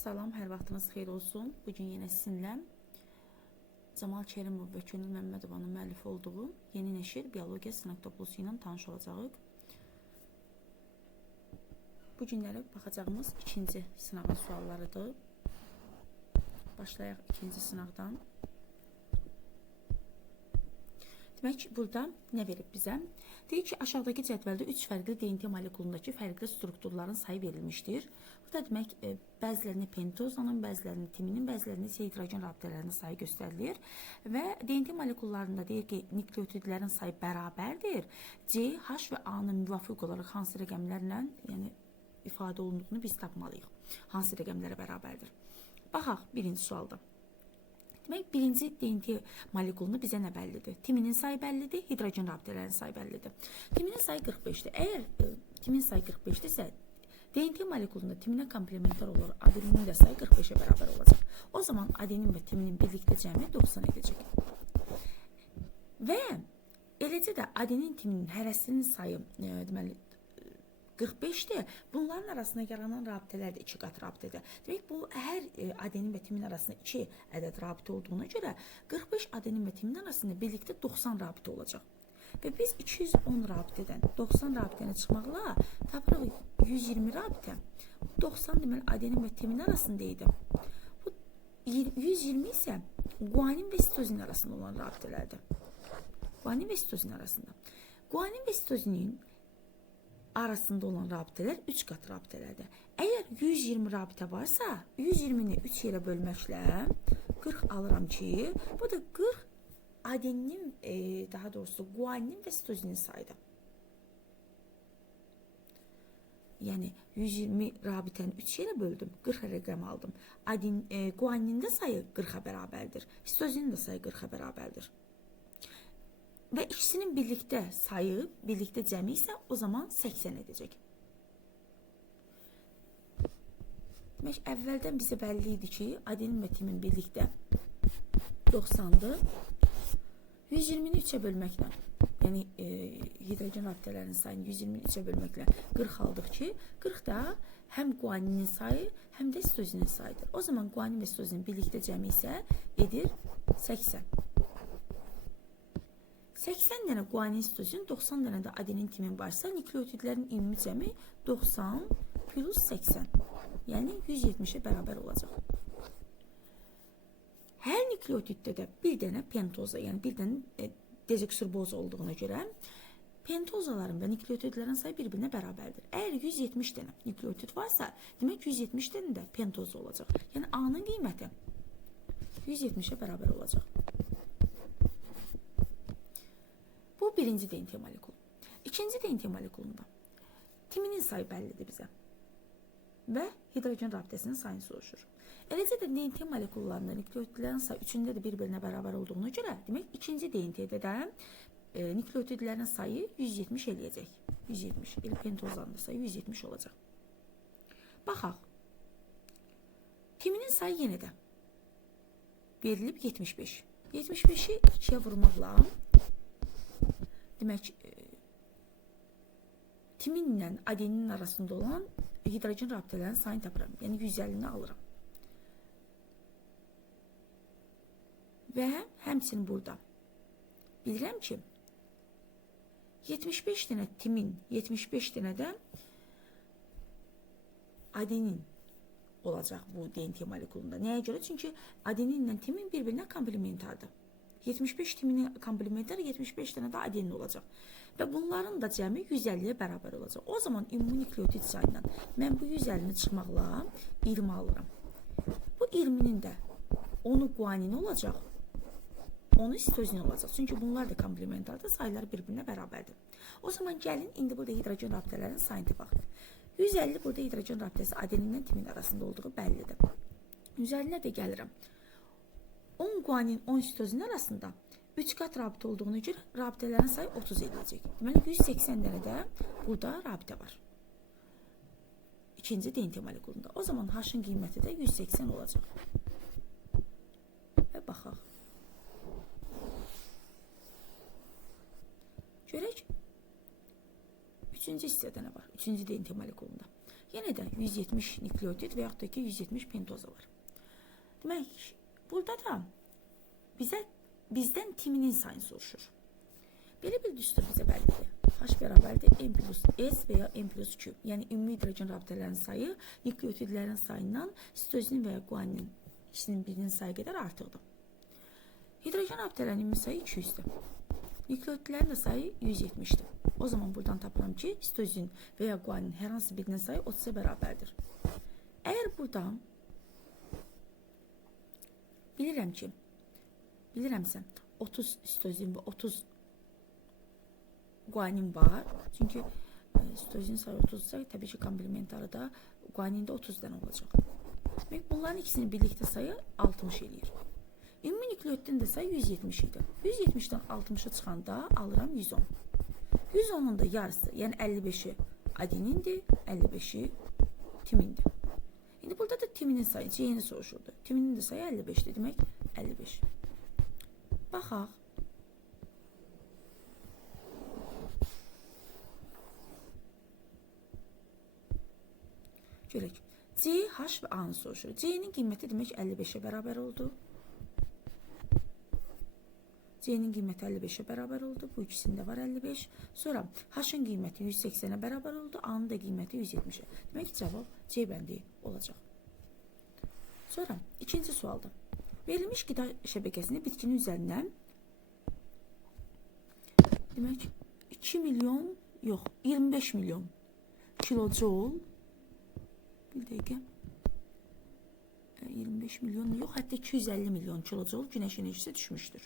Salam, hər vaxtınız xeyir olsun. Bugün yenə sizinlə Camal Kerimov və Könül Məmmədovanın müəllifi olduğu yeni nəşir biologiya sınaq toplusu ilə tanış olacağıq. Bu günlərə baxacağımız ikinci sınağın suallarıdır. Başlayaq ikinci sınaqdan. Demək, burada nə verib bizə? Deyir ki, aşağıdakı cədvəldə 3 fərqli DNT molekulundakı fərqli strukturların sayı verilmişdir. Burada demək, bəzilərini pentozanın, bəzilərini timinin, bəzilərini isə hidrogen rabitələrinin sayı göstərilir. Və DNT molekullarında deyir ki, nukleotidlərin sayı bərabərdir. C, H və A-nın müvafiq olaraq hansı rəqəmlərlə ifadə olunduğunu biz tapmalıyıq. Hansı rəqəmlərə bərabərdir? Baxaq, birinci sualda. Demək, birinci DNT molekulunda bizə nə bəllidir? Timinin sayı bəllidir, hidrogen rabitələrinin sayı bəllidir. Timinin sayı 45-dir. Əgər timin sayı 45-dirsə, DNT molekulunda timinə komplementar olaraq adeninin də sayı 45-ə bərabər olacaq. O zaman adenin və timinin birlikdə cəmi 90 edəcək. Və eləcə də adenin timinin hərəsinin sayı deməli 45'dir. Bunların arasında yaranan rabitələr də 2 qat rabitədir. Demək, bu hər adenin və timin arasında 2 ədəd rabitə olduğuna görə 45 adenin və timin arasında birlikdə 90 rabitə olacaq. Və biz 210 rabitədən 90 rabitəni çıxmaqla tapırıq 120 rabitə. 90 deməli adenin və timin arasında idi. Bu 120 isə guanin və sitozin arasında olan rabitələrdir. Guanin və sitozin arasında. Guanin və sitozinin arasında olan rabitələr 3 qat rabitələrdir. Əgər 120 rabitə varsa, 120-ni 3 yerə bölməklə 40 alıram ki, bu da 40 adeninin, daha doğrusu guaninin və sitozinin sayıdır. Yəni 120 rabitəni 3 yerə böldüm, 40 rəqəm aldım. Guaninin də sayı 40-a bərabərdir. Sitozinin də sayı 40-a bərabərdir. Və ikisinin birlikdə sayı, birlikdə cəmi isə o zaman 80 edəcək. Demək, əvvəldən bizə bəlli idi ki, adenin və timin birlikdə 90-dır. 120-ni 3-ə bölməklə, yəni hidrogen rabitələrinin sayını 120-ni 3-ə bölməklə 40 aldıq ki, 40 da həm guaninin sayı, həm də sitozinin sayıdır. O zaman guanin və sitozinin birlikdə cəmi isə edir 80. 80 dənə guanin sitozin, 90 dənə də adenin timin varsa, nukleotidlərin ümumi cəmi 90 plus 80. Yəni 170'ə bərabər olacaq. Hər nukleotiddə də bir dənə pentoza, yəni bir dənə dezoksirboz olduğuna görə pentozaların və nukleotidlərin sayı bir-birinə bərabərdir. Əgər 170 dənə nukleotid varsa, demək 170 dənə də pentoza olacaq. Yəni A-nın qiyməti 170'ə bərabər olacaq. Bu birinci DNT molekulu. İkinci DNT molekulunda timinin sayı bəllidir bizə və hidrogen rabitəsinin sayını soruşur. Eləcə də DNT molekullarında nukleotidlərin sayı üçündə də bir-birinə bərabər olduğuna görə, demək ikinci DNT-də də nukleotidlərin sayı 170 eləyəcək. 170. Pentozanın da sayı 170 olacaq. Baxaq. Timinin sayı yenə də verilib 75. 75'i 2'ye vurmaqla demək, timinlə adeninin arasında olan hidrogen rabitələrin sayını tapıram. Yəni 150'ni alıram. Və həmçinin burada bilirəm ki, 75 dənə timin, 75 dənə də adenin olacaq bu DNT molekulunda. Nəyə görə? Çünki adeninlə timin bir-birinə komplementardır. 75 timini komplementar, 75 dənə də adenin olacaq. Və bunların da cəmi 150'yə bərabər olacaq. O zaman ümumi nukleotid sayından mən bu 150'ni çıxmaqla 20 alıram. Bu 20'nin də 10'u guanin olacaq, 10'u sitozin olacaq. Çünki bunlar da komplementardır, sayıları bir-birinə bərabərdir. O zaman gəlin, indi burada hidrogen rabitələrinin sayını tapaq. 150 burada hidrogen rabitəsi adeninlə timin arasında olduğu bəllidir. 150'nə də gəlirəm. 10 guanin, 10 sitozin arasında 3 qat rabitə olduğuna görə rabitələrin sayı 30 edəcək. Deməli 180 dənə də burada rabitə var. İkinci DNT molekulunda. O zaman H-ın qiyməti də 180 olacaq. Və baxaq. Görək. Üçüncü hissədə nə var? Üçüncü DNT molekulunda. Yenə də 170 nükleotid və yaxud da ki 170 pentoza var. Demək, burada da bizdən timinin sayını soruşur. Belə bir düstur bizə bəllidir. H bərabərdir M plus S və ya M plus Q. Yəni ümumi hidrogen rabitələrinin sayı nükleotidlərin sayından sitozinin və ya guaninin ikisinin birinin sayı qədər artıqdır. Hidrogen rabitələrinin ümumi sayı 200-dür. Nükleotidlərin də sayı 170-dir. O zaman buradan tapıram ki, sitozin və ya guaninin hər hansı birinin sayı 30-a bərabərdir. Əgər buradan bilirəmsə 30 sitozin və 30 guanin var. Çünki sitozin sayı 30-sa, təbii ki, komplementarı da guanində 30 dənə olacaq. Demək, bunların ikisinin birlikdə sayı 60 eləyir. Ümumi nükleotidin də sayı 170 idi. 170-dən 60-a çıxanda alıram 110. 110-un da yarısı, yəni 55-i adenindir, 55-i timindir. İndi burada da timinin sayı, C-ni soruşurdu. Timinin də sayı 55-dir, demək 55. Baxaq. Görək. C, H və A-nı soruşur. C-nin qiyməti demək 55-ə bərabər oldu. C-nin qiyməti 55-ə bərabər oldu. Bu ikisində var 55. Sonra H-ın qiyməti 180-ə bərabər oldu. A-nın da qiyməti 170-ə. Demək, cavab C bəndi olacaq. Sonra ikinci sualda. Verilmiş qida şəbəkəsini bitkinin üzərindən demək 2 milyon, yox, 25 milyon kilojoule, bir dəqiqə, 25 milyon, yox, hətta 250 milyon kilojoule günəş enerjisi düşmüşdür.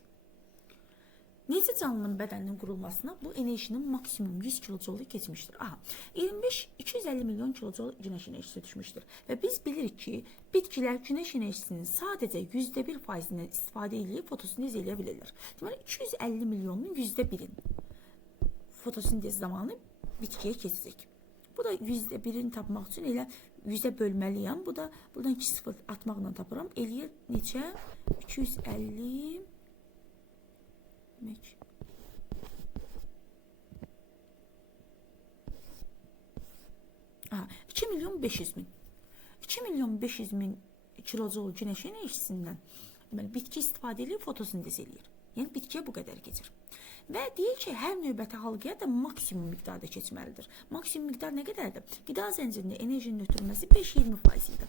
Necə canlının bədəninin qurulmasına bu enerjinin maksimum 100 kilojoule keçmişdir. Aha, 250 milyon kilojoule günəş enerjisi düşmüşdür. Və biz bilirik ki, bitkilər günəş enerjisinin sadəcə %1%-dən istifadə edib fotosintez edə bilirlər. Deməli, 250 milyonun %1'in fotosintez zamanı bitkiyə keçəcək. Bu da %1'ini tapmaq üçün elə 100'ə bölməliyəm. Bu da buradan 2 sıfır atmaqla tapıram. Eləyir neçə? 250 demək. Aha, 2 milyon 500 min. 2 milyon 500 min kilojoule günəş enerjisindən deməli, bitki istifadə edib fotosintez eləyir. Yəni bitkiyə bu qədər keçir. Və deyir ki, hər növbəti halqaya da maksimum miqdarda keçməlidir. Maksimum miqdar nə qədərdir? Qida zəncirində enerjinin ötürülməsi 5-20% idi.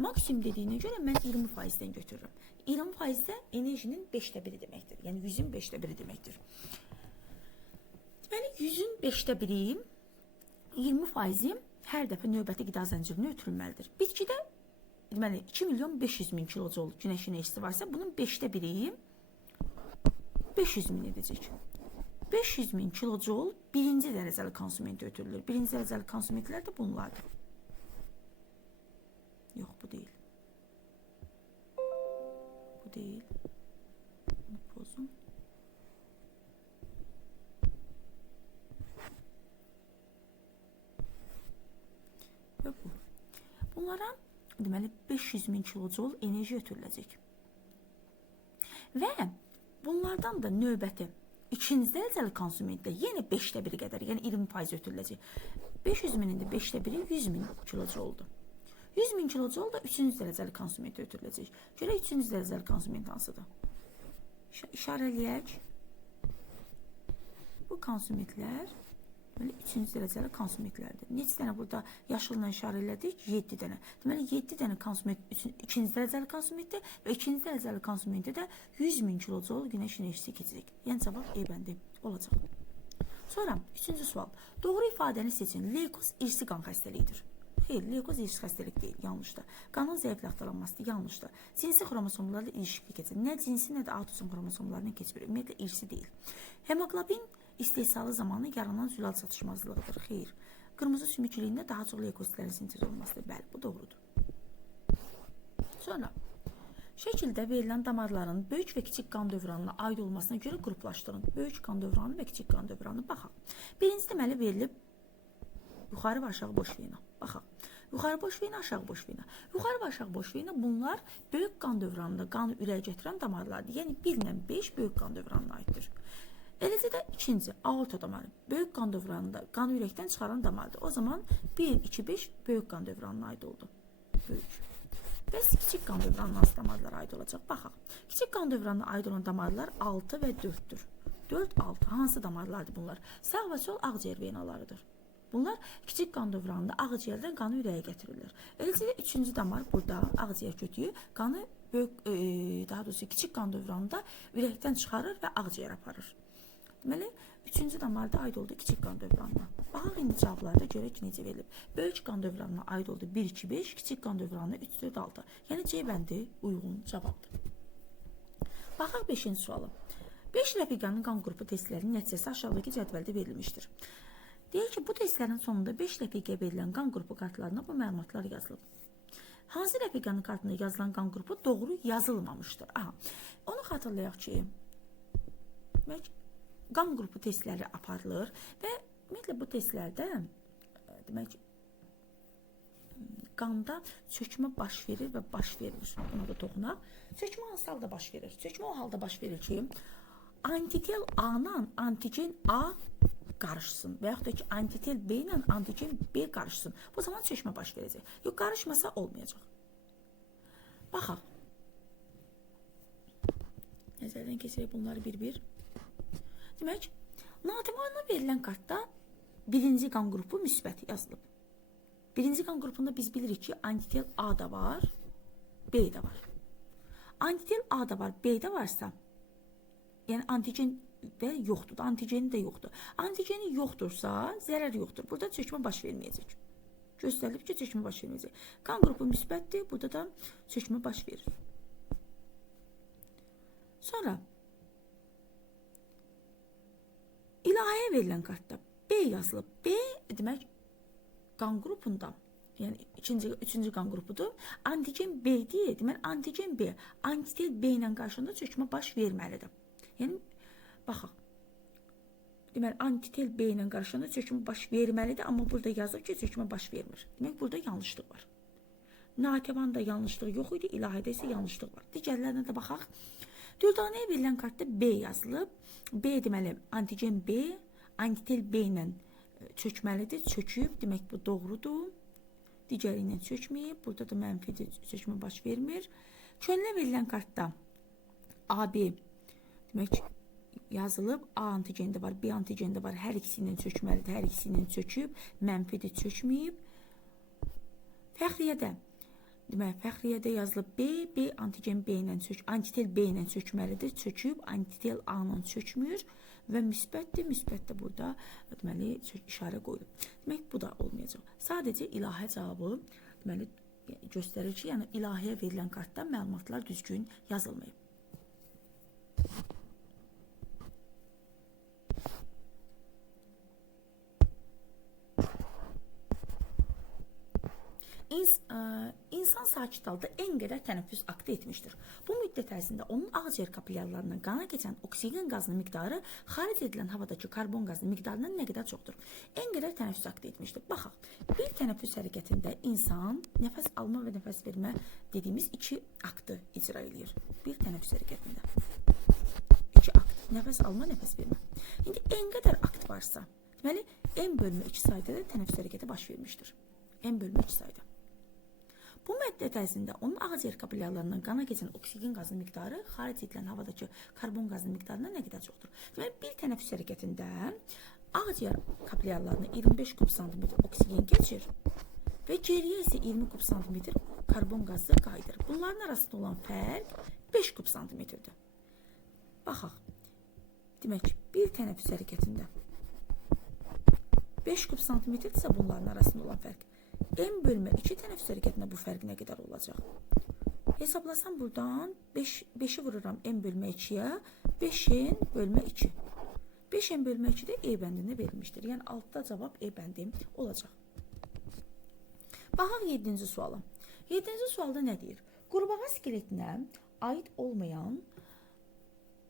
Maksimum dediyinə görə mən 20%-dən götürürüm. 20% də enerjinin 5'də 1'i deməkdir. Yəni 100'ün 5'də 1'i deməkdir. Deməli, 100'ün 5'də 1'i 20%-i hər dəfə növbəti qida zəncirinə ötürülməlidir. Bitkidə deməli 2 milyon 500 min kilojoule günəş enerjisi varsa, bunun 5'də 1'i 500 min edəcək. 500 min kilojoule birinci dərəcəli konsumentə ötürülür. Birinci dərəcəli konsumentlər də bunlardır. Yox, bu deyil. Bu deyil. Bunu pozun. Və bu. Bunlara deməli 500 min kilojoule enerji ötürüləcək. Və bunlardan da növbəti ikinci dərəcəli konsumentdə yenə 5'də 1 qədər, yəni 20% ötürüləcək. 500 minin də 5'də 1'i 100 min kilojoule-dur. 100 min kilojoule da üçüncü dərəcəli konsumentə ötürüləcək. Görək üçüncü dərəcəli konsument hansıdır? İşarələyək. Bu konsumentlər deməli üçüncü dərəcəli konsumentlərdir. Neçə dənə burada yaşılla işarələdik? 7 dənə. Deməli 7 dənə konsument ikinci dərəcəli konsumentdə və ikinci dərəcəli konsumentdə də 100 min kilojoule günəş enerjisi keçəcək. Yəni cavab E bəndi olacaq. Sonra üçüncü sual. Doğru ifadəni seçin. Leykoz irsi qan xəstəliyidir. Xeyr, leykoz irsi xəstəlik deyil, yanlışdır. Qanın zəifləşdirilməsi yanlışdır. Cinsi xromosomlarla ilişiklik keçir. Nə cinsi, nə də autosom xromosomlarına keçmir. Ümumiyyətlə irsi deyil. Hemoglobin istehsalı zamanı yaranan zülal çatışmazlığıdır. Xeyr. Qırmızı sümüklüyündə daha çox leykozitlərin sintez olmasıdır. Bəli, bu doğrudur. Sonra şəkildə verilən damarların böyük və kiçik qan dövranına aid olmasına görə qruplaşdırın. Böyük qan dövranı və kiçik qan dövranı. Baxaq. Birinci deməli verilib yuxarı və aşağı boş vena. Baxaq. Yuxarı boş vena, aşağı boş vena. Yuxarı və aşağı boş vena bunlar böyük qan dövranında qanı ürəyə gətirən damarlardır. Yəni 1 ilə 5 böyük qan dövranına aiddir. Eləcə də ikinci, aorta damarı. Böyük qan dövranında qanı ürəkdən çıxaran damardır. O zaman 1, 2, 5 böyük qan dövranına aid oldu. Böyük. Bəs kiçik qan dövranına hansı damarlara aid olacaq? Baxaq. Kiçik qan dövranına aid olan damarlar 6 və 4-dür. 4, 6. Hansı damarlardır bunlar? Sağ və sol ağciyər venalarıdır. Bunlar kiçik qan dövranında ağciyərdən qanı ürəyə gətirirlər. Eləcə də üçüncü damar burada ağciyər kötüyü qanı böyük, daha doğrusu kiçik qan dövranında ürəkdən çıxarır və ağciyər aparır. Deməli, üçüncü damarda aid oldu kiçik qan dövranına. Baxaq indi cavablarda görək ki, necə verilib. Böyük qan dövranına aid oldu 1, 2, 5, kiçik qan dövranına 3, 4, 6. Yəni C bəndi uyğun cavabdır. Baxaq 5-ci suala. 5 rəfiqanın qan qrupu testlərinin nəticəsi aşağıdakı cədvəldə verilmişdir. Deyək ki, bu testlərin sonunda 5 rəfiqəyə verilən qan qrupu kartlarına bu məlumatlar yazılıb. Hansı rəfiqanın kartında yazılan qan qrupu doğru yazılmamışdır? Aha, onu xatırlayaq ki, qan qrupu testləri aparılır və ümumiyyətlə bu testlərdə demək qanda çökmə baş verir və baş vermir. Buna da toxunaq. Çökmə hansı halda baş verir? Çökmə o halda baş verir ki, antitel A-la antigen A qarışsın və yaxud da ki, antitel B ilə antigen B qarışsın. Bu zaman çökmə baş verəcək. Yox, qarışmasa olmayacaq. Baxaq. Nəzərdən keçirək bunları bir-bir. Demək, Natimana verilən kartda birinci qan qrupu müsbət yazılıb. Birinci qan qrupunda biz bilirik ki, antitel A da var, B də var. Antitel A da var, B də varsa, yəni antigen və yoxdur, antigeni də yoxdur. Antigeni yoxdursa, zərər yoxdur. Burada çökmə baş verməyəcək. Göstərilib ki, çökmə baş verməyəcək. Qan qrupu müsbətdir, burada da çökmə baş verir. Sonra ilahəyə verilən kartda B yazılıb. B demək qan qrupunda, yəni üçüncü qan qrupudur. Antigen B-dir, demək antigen B, antitel B ilə qarşında çökmə baş verməlidir. Yəni baxaq. Deməli, antitel B ilə qarşında çökmə baş verməlidir, amma burada yazır ki, çökmə baş vermir. Demək, burada yanlışlıq var. Nativanda yanlışlıq yox idi, ilahədə isə yanlışlıq var. Digərlərinə də baxaq. Dürdanəyə verilən kartda B yazılıb. B deməli, antigen B, antitel B ilə çökməlidir, çöküb. Demək, bu doğrudur. Digəri ilə çökməyib. Burada da mənfidir, çökmə baş vermir. Könlə verilən kartda AB demək, yazılıb. A antigeni də var, B antigeni də var. Hər ikisi ilə çökməlidir, hər ikisi ilə çöküb. Mənfidir, çökməyib. Fəxriyyədə demək, fəxriyyədə yazılıb B, B antigen B ilə antitel B ilə çökməlidir, çöküb, antitel A ilə çökmür və müsbətdir, müsbət də burada deməli işarə qoyulub. Demək, bu da olmayacaq. Sadəcə ilahə cavabı deməli göstərir ki, yəni ilahəyə verilən kartda məlumatlar düzgün yazılmayıb. İnsan sakit halda en qədər tənəffüs aktı etmişdir. Bu müddət ərzində onun ağciyər kapilyarlarından qana keçən oksigen qazının miqdarı xaric edilən havadakı karbon qazının miqdarından nə qədər çoxdur? En qədər tənəffüs aktı etmişdir. Baxaq, bir tənəffüs hərəkətində insan nəfəs alma və nəfəs vermə dediyimiz iki aktı icra edir. Bir tənəffüs hərəkətində. İki akt. Nəfəs alma, nəfəs vermə. İndi en qədər akt varsa, deməli, n bölmə 2 sayda da tənəffüs hərəkəti baş vermişdir. N bölmə 2 sayda. Bu müddət ərzində onun ağciyər kapilyarlarından qana keçən oksigen qazının miqdarı xaric edilən havadakı karbon qazının miqdarından nə qədər çoxdur? Deməli, bir tənəffüs hərəkətində ağciyər kapilyarlarına 25 kub santimetr oksigen keçir və geriyə isə 20 kub santimetr karbon qazı qayıdır. Bunların arasında olan fərq 5 kub santimetrdir. Baxaq. Demək, bir tənəffüs hərəkətində 5 kub santimetrdirsə bunların arasında olan fərq. n bölmə 2 tənəffüs hərəkətində bu fərq nə qədər olacaq? Hesablasam buradan 5'i vururam n bölmə 2'yə, 5n bölmə 2. 5n bölmə 2 də E bəndində verilmişdir. Yəni altta cavab E bəndi olacaq. Baxaq 7-ci suala. 7-ci sualda nə deyir? Qurbağa skeletinə aid olmayan,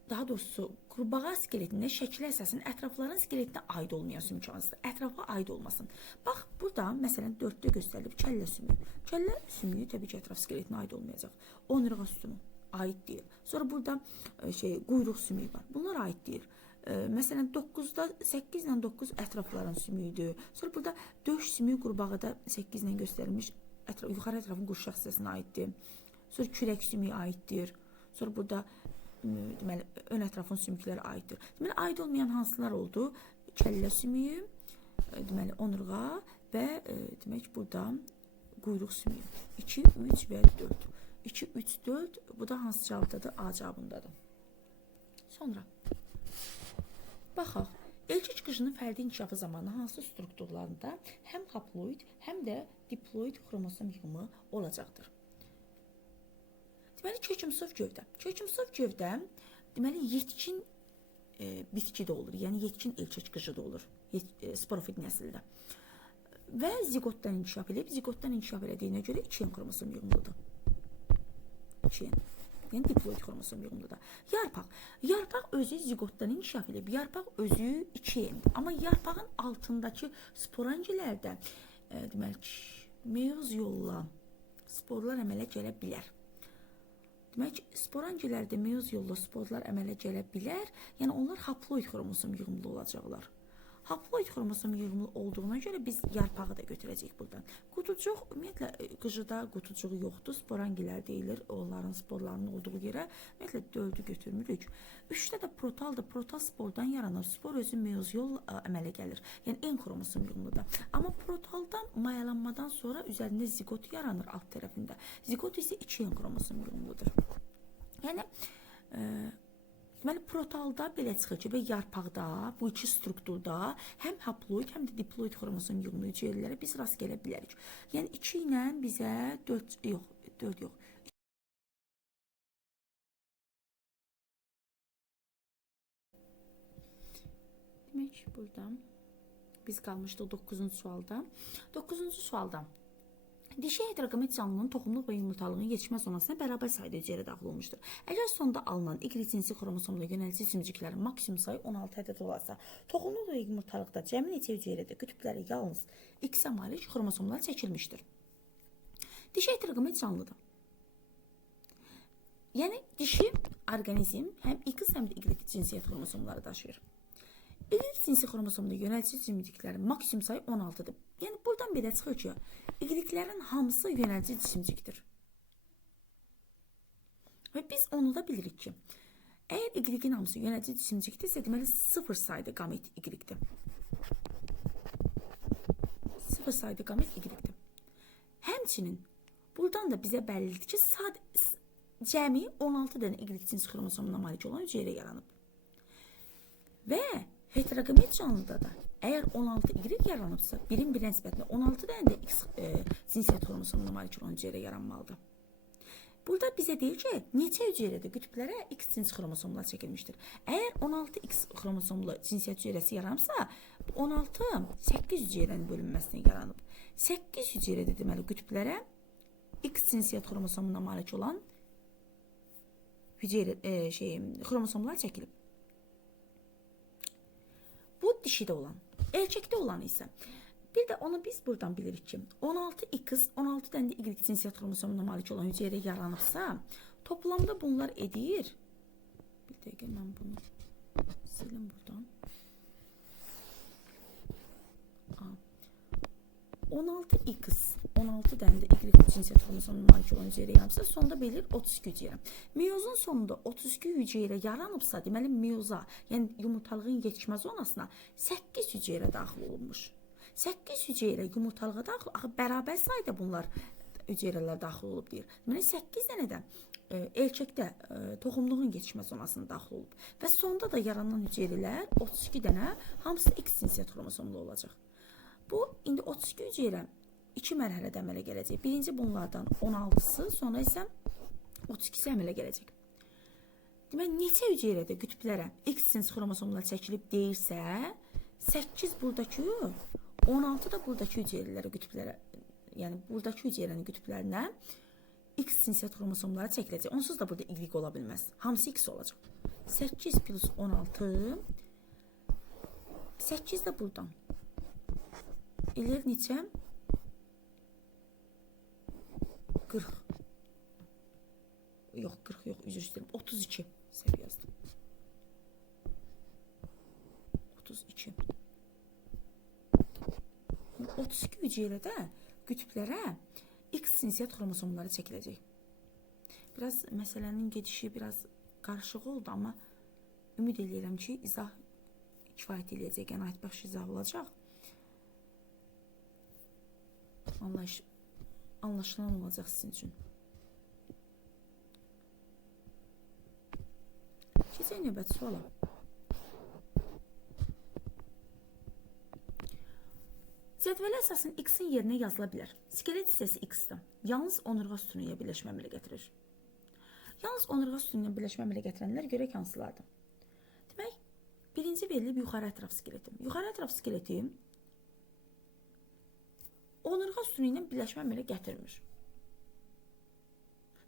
daha doğrusu qurbağa skeletində şəklə əsasən ətrafların skeletinə aid olmayan sümük hansıdır? Ətrafa aid olmasın. Bax, burada məsələn 4-də göstərilib kəllə sümüyü. Kəllə sümüyü təbii ki, ətraf skeletinə aid olmayacaq. Onurğa sütunu aid deyil. Sonra burada quyruq sümüyü var. Bunlar aid deyil. Məsələn 9-da 8 ilə 9 ətrafların sümüyüdür. Sonra burada döş sümüyü qurbağı da 8 ilə göstərilmiş yuxarı ətrafın qurşaq hissəsinə aiddir. Sonra kürək sümüyü aiddir. Sonra burada deməli ön ətrafın sümükləri aiddir. Deməli aid olmayan hansılar oldu? Kəllə sümüyü, deməli onurğa və demək burada quyruq sümüyü. 2, 3 və 4. 2, 3, 4 bu da hansı cavabdadır? A cavabındadır. Sonra baxaq. Elçi çıxışının fərdi inkişafı zamanı hansı strukturlarında həm haploid, həm də diploid xromosom yığımı olacaqdır? Deməli, kökümsöv gövdə. Kökümsöv gövdə, deməli, yetkin bitkidə olur. Yəni, yetkin elçi çıxışı da olur. Sporofit nəsildə. Və zigotdan inkişaf edib, zigotdan inkişaf edildiyinə görə 2N xromosom yığımlıdır. 2N. Yəni, diploid xromosom yığımlıdır. Yarpaq. Yarpaq özü zigotdan inkişaf edib. Yarpaq özü 2N-dir. Amma yarpağın altındakı sporangilərdə, deməli, meyoz yolla sporlar əmələ gələ bilər. Demək, sporangilərdə meyoz yolla sporlar əmələ gələ bilər. Yəni, onlar haploid xromosom yığımlı olacaqlar. Haploid xromosom yığımlı olduğuna görə biz yarpağı da götürəcəyik buradan. Qutucuq, ümumiyyətlə, qıcıda qutucuğu yoxdur. Sporangilər deyilir, onların sporlarının olduğu yerə. Ümumiyyətlə, 4-ü götürmürük. 3-də də protaldır. Protal spordan yaranır. Spor özü meyoz yolla əmələ gəlir. Yəni, N xromosom yığımlıdır. Amma protaldan, mayalanmadan sonra üzərində zigot yaranır alt tərəfində. Zigot isə 2N xromosom yığımlıdır. Yəni, deməli, protalda belə çıxır ki, və yarpaqda, bu iki strukturda həm haploid, həm də diploid xromosom yığımlı hüceyrələrə biz rast gələ bilərik. Yəni, 2 ilə bizə 4 yox. Demək, buradan biz qalmışdıq 9-cu sualda. 9-cu sualda dişi heterogamet canlının toxumluq və yumurtalığın yetişmə zonasına bərabər sayda hüceyrə daxil olmuşdur. Əgər sonda alınan Y cinsi xromosomla yönəlici cimciklərin maksimum sayı 16 ədəd olarsa, toxumluq və yumurtalıqda cəmi neçə hüceyrədə qütbləri yalnız X-ə malik xromosomlar çəkilmişdir. Dişi heterogamet canlıdır. Yəni, dişi orqanizm həm X, həm də Y cinsiyyət xromosomları daşıyır. Y cinsi xromosomda yönəlici cimciklərin maksimum sayı 16-dır. Yəni, buradan belə çıxır ki, Y-lərin hamısı yönəlici cimcikdir. Və biz onu da bilirik ki, əgər Y-in hamısı yönəlici cimcikdirsə, deməli 0 sayda gamet Y-dir. 0 sayda gamet Y-dir. Həmçinin, buradan da bizə bəllidir ki, cəmi 16 dənə Y cinsi xromosomuna malik olan hüceyrə yaranıb. Və heterogamet canlıda da əgər 16 Y yaranıbsa, birin bir nisbətində 16 dənə də X cinsiyyət xromosomuna malik olan hüceyrə yaranmalıdır. Burada bizə deyir ki, neçə hüceyrədə qütblərə X cinsi xromosomlar çəkilmişdir. Əgər 16 X xromosomlu cinsiyyət hüceyrəsi yaranıbsa, 16 8 hüceyrənin bölünməsindən yaranıb. 8 hüceyrədə deməli qütblərə X cinsiyyət xromosomuna malik olan xromosomlar çəkilib. Bu dişidə olan. Erkəkdə olan isə bir də onu biz buradan bilirik ki, 16X, 16 dənə də Y cinsiyyət xromosomuna malik olan hüceyrə yaranırsa, toplamda bunlar edir. Bir dəqiqə, mən bunu silim buradan. 16X, 16 dənə də Y cinsiyyət xromosomuna malik olan hüceyrə yaranıbsa, sonda belir 32 hüceyrə. Meyozun sonunda 32 hüceyrə yaranıbsa, deməli meyoza, yəni yumurtalığın yetişmə zonasına 8 hüceyrə daxil olunmuş. 8 hüceyrə yumurtalığa daxil, axı bərabər sayda bunlar hüceyrələr daxil olub deyir. Deməli 8 dənə də erkəkdə toxumluğun yetişmə zonasına daxil olub. Və sonda da yaranan hüceyrələr 32 dənə hamısı X cinsiyyət xromosomlu olacaq. Bu, indi 32 hüceyrə 2 mərhələdə əmələ gələcək. Birinci bunlardan 16-sı, sonra isə 32-si əmələ gələcək. Demək, neçə hüceyrədə qütblərə X cinsi xromosomlar çəkilib deyirsə, 8 buradakı, 16 da buradakı hüceyrələrə qütblərə, yəni buradakı hüceyrənin qütblərinə X cinsiyyət xromosomları çəkiləcək. Onsuz da burada Y ola bilməz. Hamısı X olacaq. 8 plus 16, 8 də buradan. Eləyir neçə? 40. Yox, 40 yox, üzr istəyirəm. 32 səhv yazdım. hüceyrədə qütblərə X sinsiyyət xromosomları çəkiləcək. Biraz məsələnin gedişi biraz qarışıq oldu, amma ümid edirəm ki, izah kifayət eləyəcək, qənaət bəxş izah olacaq. Anlaşılan olacaq sizin üçün. Keçək növbəti suala. Cədvələ əsasən X-in yerinə yazıla bilər. Skelet hissəsi X-dır. Yalnız onurğa sütunu ilə birləşmə əmələ gətirir. Yalnız onurğa sütunu ilə birləşmə əmələ gətirənlər görək hansılardır. Demək, birinci verilib yuxarı ətraf skeleti. Yuxarı ətraf skeleti onurğa sütunu ilə birləşmə əmələ gətirmir.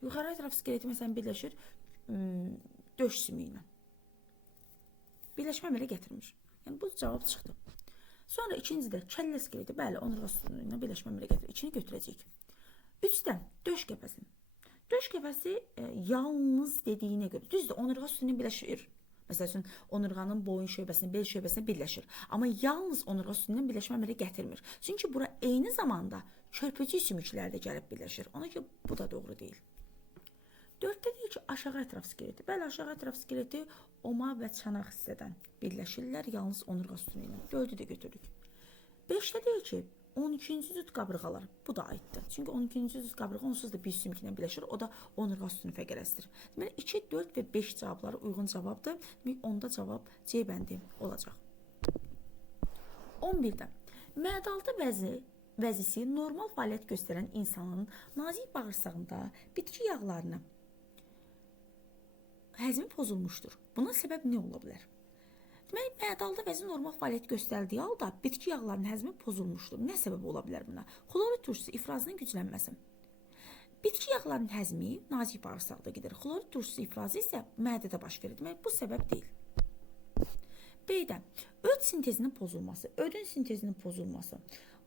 Yuxarı ətraf skeleti məsələn birləşir döş sümüyü ilə. Birləşmə əmələ gətirmir. Yəni bu cavab çıxdı. Sonra ikincidə kəllə skeleti, bəli, onurğa sütunu ilə birləşmə əmələ gətirir. İçini götürəcəyik. Üçdə döş qəfəsi. Döş qəfəsi yalnız dediyinə görə, düzdür, onurğa sütunu ilə birləşir. Məsəl üçün, onurğanın boyun şöbəsinə, bel şöbəsinə birləşir. Amma yalnız onurğa sütunu ilə birləşmə əmələ gətirmir. Çünki bura eyni zamanda körpücük sümükləri də gəlib birləşir. Ona görə bu da doğru deyil. Dörddə deyir ki, aşağı ətraf skeleti. Bəli, aşağı ətraf skeleti oma və çanaq hissədən birləşirlər yalnız onurğa sütunu ilə. Dördü də götürdük. Beşdə deyir ki, 12-ci cüt qabırğalar. Bu da aiddir. Çünki 12-ci cüt qabırğa onsuz da bir sümük ilə birləşir. O da onurğa sütunu fəqərəsidir. Deməli, 2, 4 və 5 cavabları uyğun cavabdır. Demək, onda cavab C bəndi olacaq. 11-də məədaltı vəzisi normal fəaliyyət göstərən insanın nazik bağırsağında bitki yağlarını həzmi pozulmuşdur. Buna səbəb nə ola bilər? Demək, mədalda vəzi normal fəaliyyət göstərdiyi halda bitki yağlarının həzmi pozulmuşdur. Nə səbəb ola bilər buna? Xlorid turşusu ifrazının güclənməsi. Bitki yağlarının həzmi nazik bağırsaqda gedir. Xlorid turşusu ifrazı isə mədədə baş verir. Demək, bu səbəb deyil. B-də öd sintezinin pozulması, ödün sintezinin pozulması.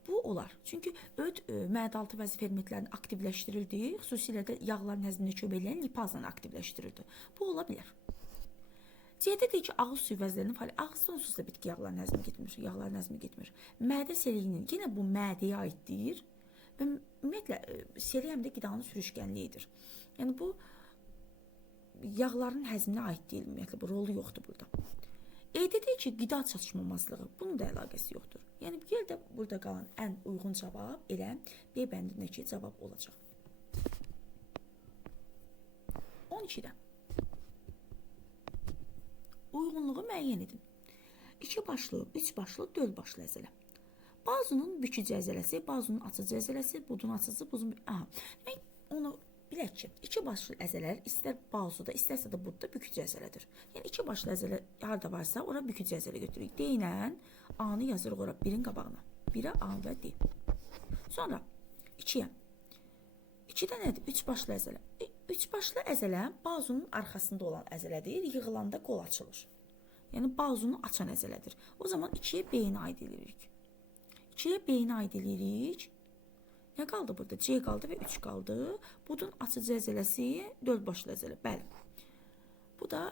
Bu olar. Çünki öd mədaltı vəzi fermentlərini aktivləşdirildi, xüsusilə də yağların həzmini köməkləyen lipazla aktivləşdirildi. Bu ola bilər. C-də deyir ki, ağız suyu vəzlərinin fəaliyyəti, ağızda onsuz da bitki yağların həzmi getmir, yağların həzmi getmir. Mədə seliyinin, yenə bu mədəyə aiddir və ümumiyyətlə seliy həm də qidanın sürüşkənliyidir. Yəni bu yağların həzminə aid deyil, ümumiyyətlə bu rolu yoxdur burada. E-də deyir ki, qida çatışmamazlığı, bunun da əlaqəsi yoxdur. Yəni bu yerdə burada qalan ən uyğun cavab elə B bəndindəki cavab olacaq. 12-də uyğunluğu müəyyən edin. 2 başlı, 3 başlı, 4 başlı əzələ. Bazunun bükücü əzələsi, bazunun açıcı əzələsi, budun açıcı, buzun... Aha, demək, onu bilək ki, 2 başlı əzələr istər bazuda, istərsə də budda bükücü əzələdir. Yəni 2 başlı əzələ harada varsa, ora bükücü əzələ götürürük. D ilə A-nı yazırıq ora, 1-in qabağına. 1-ə A və D. Sonra 2-yə. 2-də nədir? 3 başlı əzələ. 3 başlı əzələ bazunun arxasında olan əzələdir. Yığılanda qol açılır. Yəni bazunu açan əzələdir. O zaman 2-yə B-ni aid edirik. 2-yə B-ni aid edirik. Nə qaldı burada? C qaldı və 3 qaldı. Budun açıcı əzələsi 4 başlı əzələ. Bəli. Bu da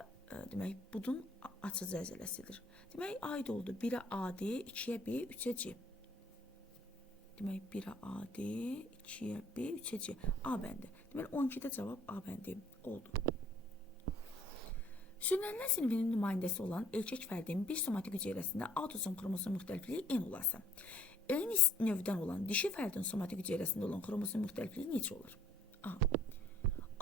demək budun açıcı əzələsidir. Demək aid oldu 1-ə AD, 2-yə B, 3-ə C. Demək 1-ə AD, 2-yə B, 3-ə C. A bəndi. Deməli 12-də cavab A bəndi oldu. Sürünənlər sinifinin nümayəndəsi olan erkək fərdin bir somatik hüceyrəsində autosom xromosom müxtəlifliyi N olarsa, eyni növdən olan dişi fərdin somatik hüceyrəsində olan xromosom müxtəlifliyi necə olur? A.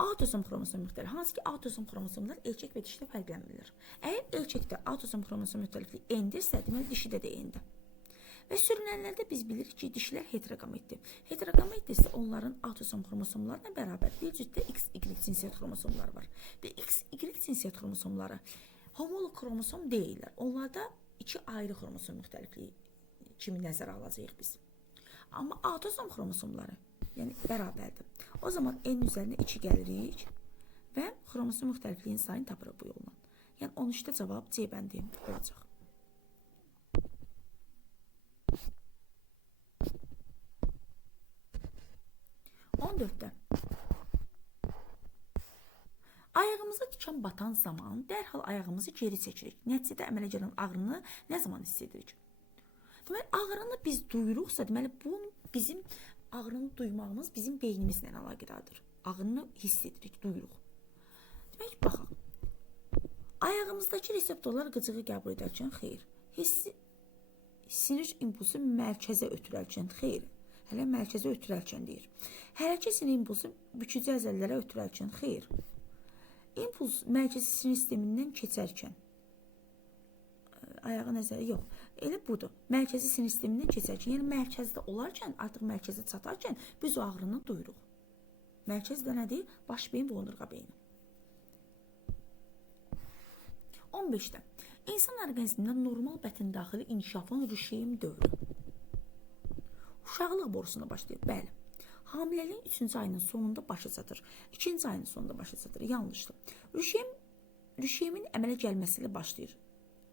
Autosom xromosom müxtəlifliyi. Hansı ki, autosom xromosomlar erkək və dişidə fərqlənmirlər. Əgər erkəkdə autosom xromosom müxtəlifliyi N-dirsə, deməli dişidə də N-dir. Və sürünənlərdə biz bilirik ki, dişilər heterogametdir. Heterogametdir isə onların autosom xromosomlarına bərabər bir cütdə XY cinsiyyət xromosomları var. Və XY cinsiyyət xromosomları homolog xromosom deyirlər. Onlarda 2 ayrı xromosom müxtəlifliyi kimi nəzərə alacağıq biz. Amma autosom xromosomları, yəni bərabərdir. O zaman N üzərinə 2 gəlirik və xromosom müxtəlifliyin sayını tapırıq bu yolla. Yəni 13-də cavab C bəndi olacaq. 14-də ayağımıza tikan batan zaman dərhal ayağımızı geri çəkirik. Nəticədə əmələ gələn ağrını nə zaman hiss edirik? Deməli, ağrını biz duyuruqsa, deməli, bu bizim ağrını duymağımız bizim beynimizlə əlaqədardır. Ağrını hiss edirik, duyuruq. Demək, baxaq. Ayağımızdakı reseptorlar qıcığı qəbul edərkən xeyr. Hissi sinir impulsu mərkəzə ötürərkən xeyr. Hələ mərkəzə ötürərkən deyir. Hərəkət sinir impulsu bükücü əzələlərə ötürərkən xeyr. İmpuls mərkəzi sinir sistemindən keçərkən ayağı nəzərə yox. Elə budur. Mərkəzi sinir sistemindən keçərkən, yəni mərkəzdə olarkən, artıq mərkəzə çatarkən biz o ağrını duyuruq. Mərkəzdə nədir? Baş beyin və onurğa beyni. 15-də. İnsan orqanizmində normal bətin daxili inkişafın rüşeym dövrü. Uşaqlıq borusuna başlayır. Bəli. Hamiləliyin 3-cü ayının sonunda başa çatır. 2-ci ayının sonunda başa çatır. Yanlışdır. Rüşeymin əmələ gəlməsilə başlayır.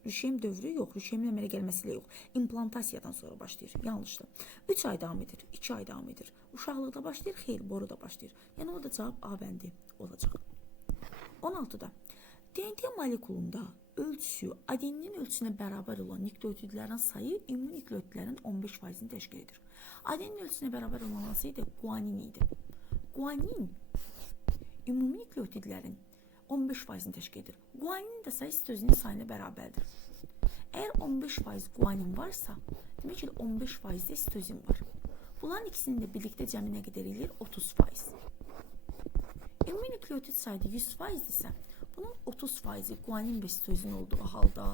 Rüşeym dövrü yox, rüşeymin əmələ gəlməsilə yox. İmplantasiyadan sonra başlayır. Yanlışdır. 3 ay davam edir, 2 ay davam edir. Uşaqlıqda başlayır, xeyr, boruda başlayır. Yəni orada cavab A bəndi olacaq. 16-da. DNT molekulunda ölçüsü adeninin ölçüsünə bərabər olan nükleotidlərin sayı ümumi nükleotidlərin 15%-ni təşkil edir. Adenin ölçüsünə bərabər olan hansı idi? Guanin idi. Guanin ümumi nükleotidlərin 15%-ni təşkil edir. Guaninin də sayı sitozinin sayına bərabərdir. Əgər 15% guanin varsa, demək ki 15% də sitozin var. Bunların ikisinin də birlikdə cəmi nə qədər eləyir? 30%. Ümumi nükleotid sayıda 100% isə, bunun 30%-i guanin və sitozin olduğu halda,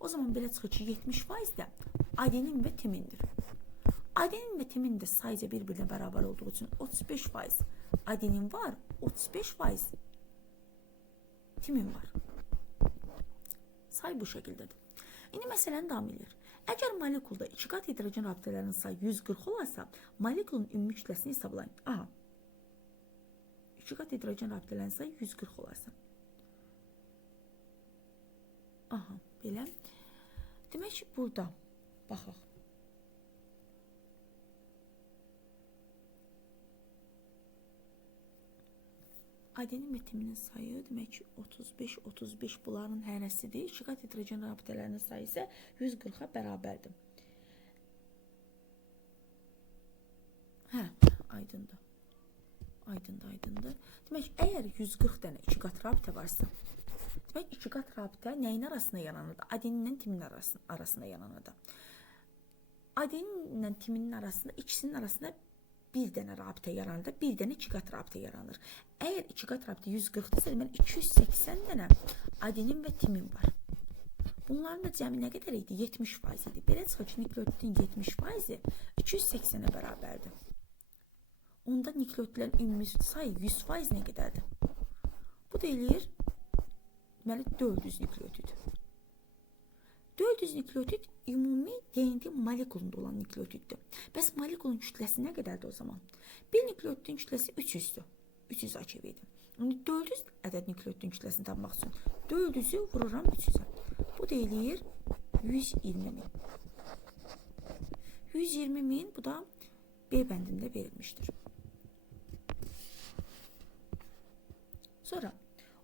o zaman belə çıxır ki, 70% də adenin və timindir. Adenin və timin də sayıca bir-birinə bərabər olduğu üçün 35% adenin var, 35% timin var. Say bu şəkildədir. İndi məsələni davam edir. Əgər molekulda 2 qat hidrogen rabitələrinin sayı 140 olarsa, molekulun ümumi kütləsini hesablayın. Aha. 2 qat hidrogen rabitələrinin sayı 140 olarsa. Aha, belə. Demək ki, burada baxaq. Adenin və timinin sayı demək ki 35 bunların hərəsidir. 2 qat hidrogen rabitələrinin sayı isə 140-a bərabərdir. Hə, aydındır. Aydındır. Demək ki, əgər 140 dənə 2 qat rabitə varsa, demək 2 qat rabitə nəyin arasında yaranırdı? Adeninlə timin arasında yaranırdı. Adeninlə timinin arasında, ikisinin arasında bir dənə rabitə yaranır, bir dənə 2 qat rabitə yaranır. Əgər 2 qat rabitə 140-dırsa, deməli 280 dənə adenin və timin var. Bunların da cəmi nə qədər idi? 70% idi. Belə çıxır ki, nükleotidin 70%-i 280-ə bərabərdir. Onda nükleotidlərin ümumi sayı 100% nə qədərdir? Bu da eləyir, deməli 400 nükleotid. 400 nükleotid ümumi DNT molekulunda olan nükleotiddir. Bəs molekulun kütləsi nə qədərdir o zaman? Bir nükleotidin kütləsi 300-dür. 300 AKV idi. Yəni 400 ədəd nükleotidin kütləsini tapmaq üçün 400-ü vururam 300-ə. Bu da eləyir 120 min. 120 min, bu da B bəndində verilmişdir. Sonra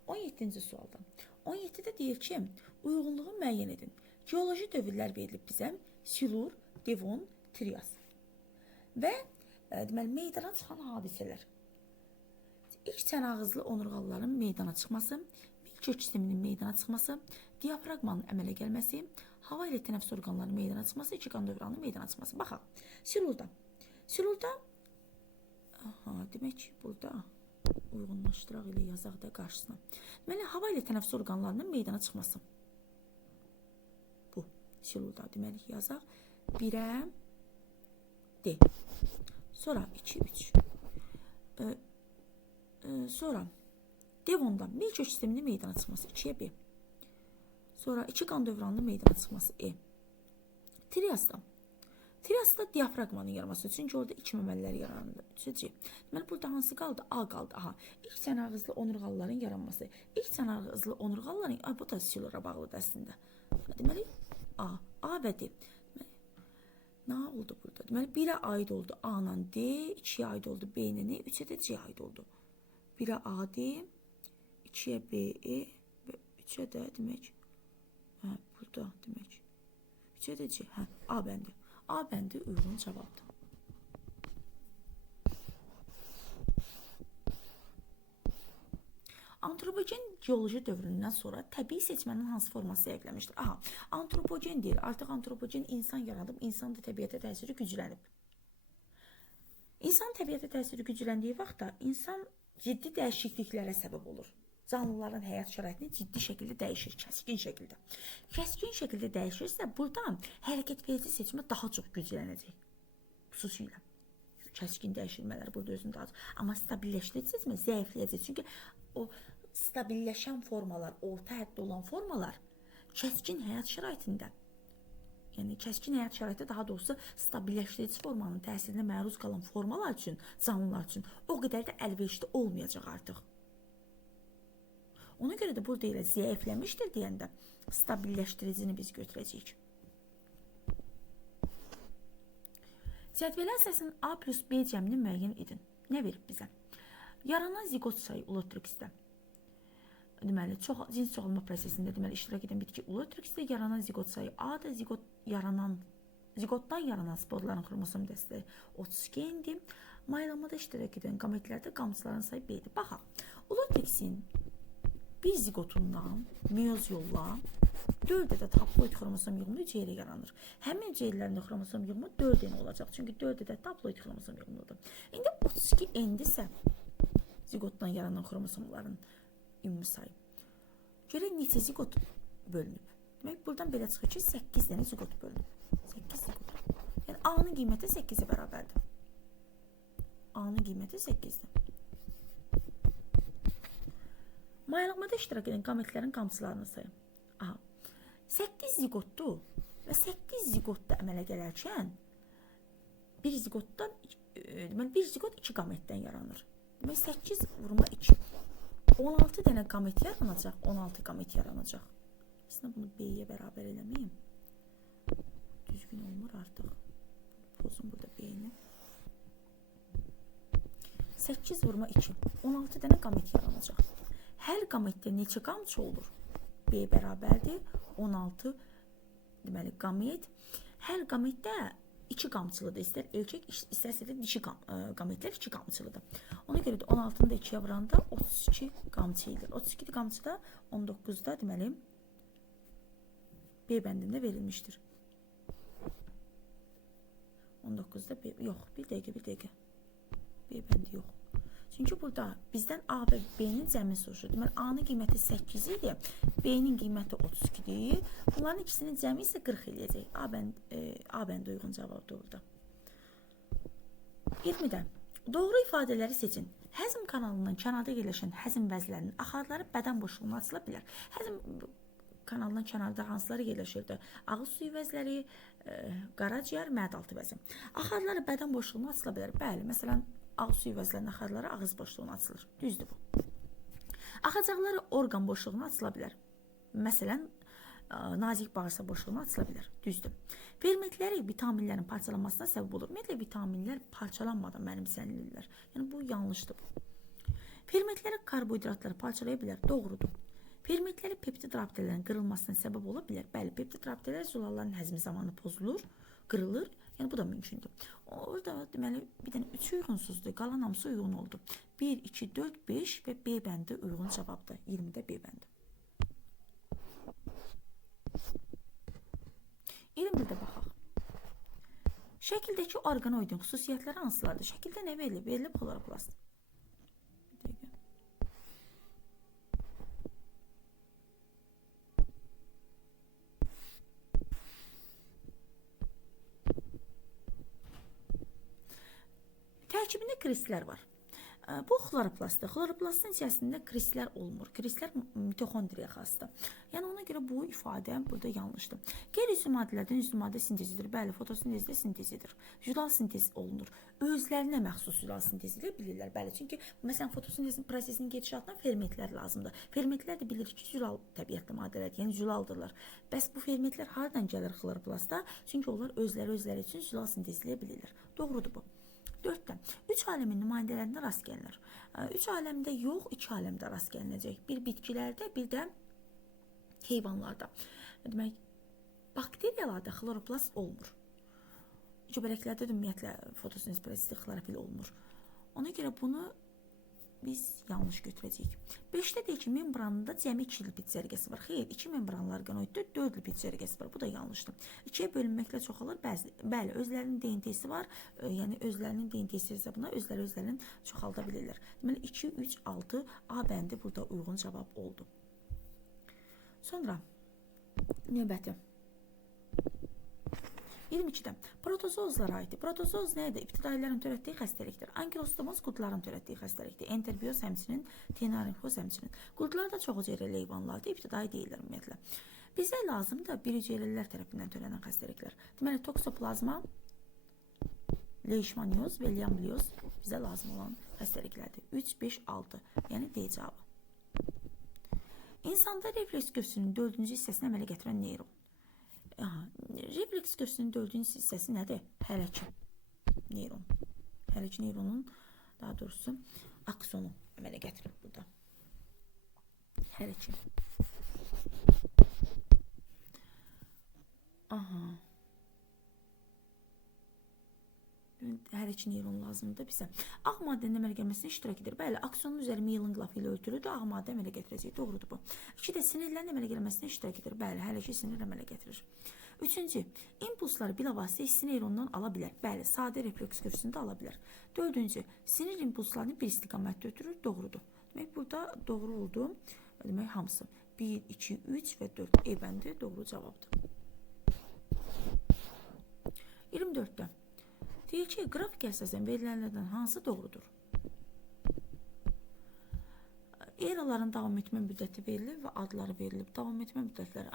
17-ci sualda. 17-də deyir ki, uyğunluğu müəyyən edin. Geoloji dövrlər verilib bizə Silur, Devon, Trias və deməli meydana çıxan hadisələr. İlk çənağızlı onurğalıların meydana çıxması, milkök sisteminin meydana çıxması, diafraqmanın əmələ gəlməsi, hava ilə tənəffüs orqanlarının meydana çıxması, iki qan dövranının meydana çıxması. Baxaq, Silurda, demək ki, burada uyğunlaşdıraq ilə yazaq da qarşısına. Deməli, hava ilə tənəffüs orqanlarının meydana çıxması. Bu, Silurda, deməli, yazaq 1-ə D. Sonra 2-3. Sonra Devonda milkök sisteminin meydana çıxması 2-yə B. Sonra iki qan dövranının meydana çıxması E. Triasda diafraqmanın yaranması, çünki orada iki məməlilər yaranır. 3-cü. Deməli, burada hansı qaldı? A qaldı. Aha, ilk çənağızlı onurğalıların yaranması. İlk çənağızlı onurğalıların, bu da Silura bağlıdır əslində. Deməli, A və D. Nə oldu burada? Deməli, 1-ə aid oldu A-la D, 2-yə aid oldu B ilə E, 3-ə də C aid oldu. 1-ə A, D, 2-yə B, E və 3-ə də demək, burada demək, 3-ə də C, A bəndi. A bəndi uyğun cavabdır. Antropogen geoloji dövründən sonra təbii seçmənin hansı forması zəifləmişdir? Aha, antropogen deyir. Artıq antropogen insan yaradıb, insan da təbiətə təsiri güclənib. İnsan təbiətə təsiri gücləndiyi vaxtda insan ciddi dəyişikliklərə səbəb olur. Canlıların həyat şəraitini ciddi şəkildə dəyişir, kəskin şəkildə. Kəskin şəkildə dəyişirsə, buradan hərəkət verici seçmə daha çox güclənəcək. Xüsusilə. Kəskin dəyişilmələr burada özündə az. Amma stabilləşdirici seçmə zəifləyəcək. Çünki o stabilləşən formalar, orta həddə olan formalar kəskin həyat şəraitində, yəni kəskin həyat şəraitində, daha doğrusu stabilləşdirici formanın təsirinə məruz qalan formalar üçün, canlılar üçün o qədər də əlverişli olmayacaq artıq. Ona görə də burada elə zəifləmişdir deyəndə stabilləşdiricini biz götürəcəyik. Cədvələ əsasən A plus B cəmini müəyyən edin. Nə verib bizə? Yaranan zigot sayı ulotrixdə. Deməli, cins çoxalma prosesində iştirak edən bitki ulotrixdə, yaranan zigot sayı A-dır. Zigotdan yaranan sporların xromosom dəstəyi 32-dir. Maylamada iştirak edən qametlərdə qamçıların sayı B-dir. Baxaq, ulotrixin bir zigotundan meyoz yolla 4 ədəd haploid xromosom yığımı hüceyrə yaranır. Həmin hüceyrələrində xromosom yığımı 4 dənə olacaq. Çünki 4 ədəd haploid xromosom yığımıdır. İndi 32 endisə zigotdan yaranan xromosomların ümumi sayı. Görək neçə zigot bölünüb. Demək, buradan belə çıxır ki, 8 dənə zigot bölünüb. 8 zigot. Yəni A-nın qiyməti 8-ə bərabərdir. A-nın qiyməti 8-dir. Maylamada iştirak edən qametlərin qamçılarını sayın. Aha. 8 zigotdur və 8 zigotda əmələ gələrkən bir zigot 2 qametdən yaranır. Demək 8 vurma 2. 16 dənə qamet yaranacaq, 16 qamet yaranacaq. Aslında bunu B-yə bərabər eləməyim. Düzgün olmur artıq. Pozun burada B-ni. 8 vurma 2. 16 dənə qamet yaranacaq. Hər qametdə neçə qamçı olur? B bərabərdir 16 deməli qamet. Hər qametdə 2 qamçılıdır. İstər erkək, istərsə də dişi qametlər 2 qamçılıdır. Ona görə də 16-nı da 2-yə vuranda 32 qamçı edir. 32 qamçı da 19-da deməli B bəndində verilmişdir. 19-da B, yox, bir dəqiqə. B bəndi yox. Çünki burada bizdən A və B-nin cəmi soruşur. Deməli, A-nın qiyməti 8 idi, B-nin qiyməti 32-dir. Bunların ikisinin cəmi isə 40 eləyəcək. A bəndi uyğun cavabdır orada. 20-də. Doğru ifadələri seçin. Həzm kanalından kənarda yerləşən həzm vəzlərinin axarları bədən boşluğuna açıla bilər. Həzm kanalından kənarda hansıları yerləşirdi? Ağız suyu vəzləri, qaraciyər, məd-altı vəzi. Axarları bədən boşluğuna açıla bilər. Bəli, məsələn, ağız suyu vəzlərinin axarları ağız boşluğuna açılır. Düzdür bu. Axacaqları orqan boşluğuna açıla bilər. Məsələn, nazik bağırsaq boşluğuna açıla bilər. Düzdür. Fermentləri vitaminlərin parçalanmasına səbəb olur. Ümumiyyətlə, vitaminlər parçalanmadan mənimsənilirlər. Yəni, bu yanlışdır bu. Fermentləri karbohidratları parçalaya bilər. Doğrudur. Fermentləri peptid rabitələrin qırılmasına səbəb ola bilər. Bəli, peptid rabitələr zülalların həzmi zamanı pozulur, qırılır. Yəni, bu da mümkündür. Orada deməli, bir dənə 3 uyğunsuzdur. Qalan hamısı uyğun oldu. 1, 2, 4, 5 və B bəndi uyğun cavabdır. 20-də B bəndi. 21-də baxaq. Şəkildəki orqanoidin xüsusiyyətləri hansılardır? Şəkildə nə verilib? Verilib xloroplast. Tərkibində kristlər var. Bu xloroplastdır. Xloroplastın içərisində kristlər olmur. Kristlər mitoxondriya xasdır. Yəni ona görə bu ifadə burada yanlışdır. Qeyri-üzvü maddələrdən üzvü maddə sintezidir. Bəli, fotosintezdə sintezidir. Jülal sintez olunur. Özlərinə məxsus jülal sintez edə bilirlər. Bəli, çünki məsələn fotosintezin prosesinin gedişatına fermentlər lazımdır. Fermentlər də bilir ki, jülal təbiətli maddələrdir, yəni jülaldırlar. Bəs bu fermentlər hardan gəlir xloroplasta? Çünki onlar özləri üçün jülal sintez edə bilirlər. Doğrudur bu. 4-də 3 aləmin nümayəndələrində rast gəlinir. 3 aləmdə yox, 2 aləmdə rast gəlinəcək. Bir bitkilərdə, bir də heyvanlarda. Demək, bakteriyalarda xloroplast olmur. göbələklərdə də ümumiyyətlə fotosintez prosesi xlorofil olmur. Ona görə bunu biz yanlış götürəcəyik. 5-də deyir ki, membranında cəmi 2 lipid cərgəsi var. Xeyr, 2 membranlı orqanoiddə 4 lipid cərgəsi var. Bu da yanlışdır. 2-yə bölünməklə çoxalır. Bəli, özlərinin DNT-si var. Yəni özlərinin DNT-si hesabına özlərinin çoxalda bilirlər. Deməli 2, 3, 6 A bəndi burada uyğun cavab oldu. Sonra növbəti 22-də protozozlara aiddir. Protozoz nədir? İbtidailərin törətdiyi xəstəlikdir. Ankilostomoz qurdların törətdiyi xəstəlikdir. Enterobiyoz həmçinin, tenarinfoz həmçinin. Qurdlar da çox hüceyrəli heyvanlardır. İbtidai deyirlər ümumiyyətlə. Bizə lazımdır bir hüceyrəlilər tərəfindən törənən xəstəliklər. Deməli, toksoplazma, leishmanioz və liamblioz bizə lazım olan xəstəliklərdir. 3, 5, 6. Yəni D cavabı. İnsanda refleks köksünün 4-cü hissəsini əmələ gətirən neyron. Refleks köksünün 4-cü hissəsi nədir? Hərəki neyron. Hərəki neyronun, daha doğrusu, aksonu əmələ gətirir burada. Hərəki. Hərəki neyron lazımdır bizə. Ağ maddənin əmələ gəlməsinə iştirak edir. Bəli, aksonun üzəri miyelin qlafı ilə örtülüdür. Ağ maddə əmələ gətirəcək. Doğrudur bu. 2-də sinirlərin əmələ gəlməsinə iştirak edir. Bəli, hərəki sinir əmələ gətirir. 3-cü, impulsları bilavasitə hissi neyrondan ala bilər. Bəli, sadə refleks köksündə ala bilər. 4-cü, sinir impulslarını bir istiqamətdə ötürür. Doğrudur. Demək, burada doğru oldu. Demək, hamısı. 1, 2, 3 və 4. E bəndi doğru cavabdır. 24-də. Deyir ki, qrafik əsasən verilənlərdən hansı doğrudur? Eraların davam etmə müddəti verilir və adları verilib. Davam etmə müddətləri.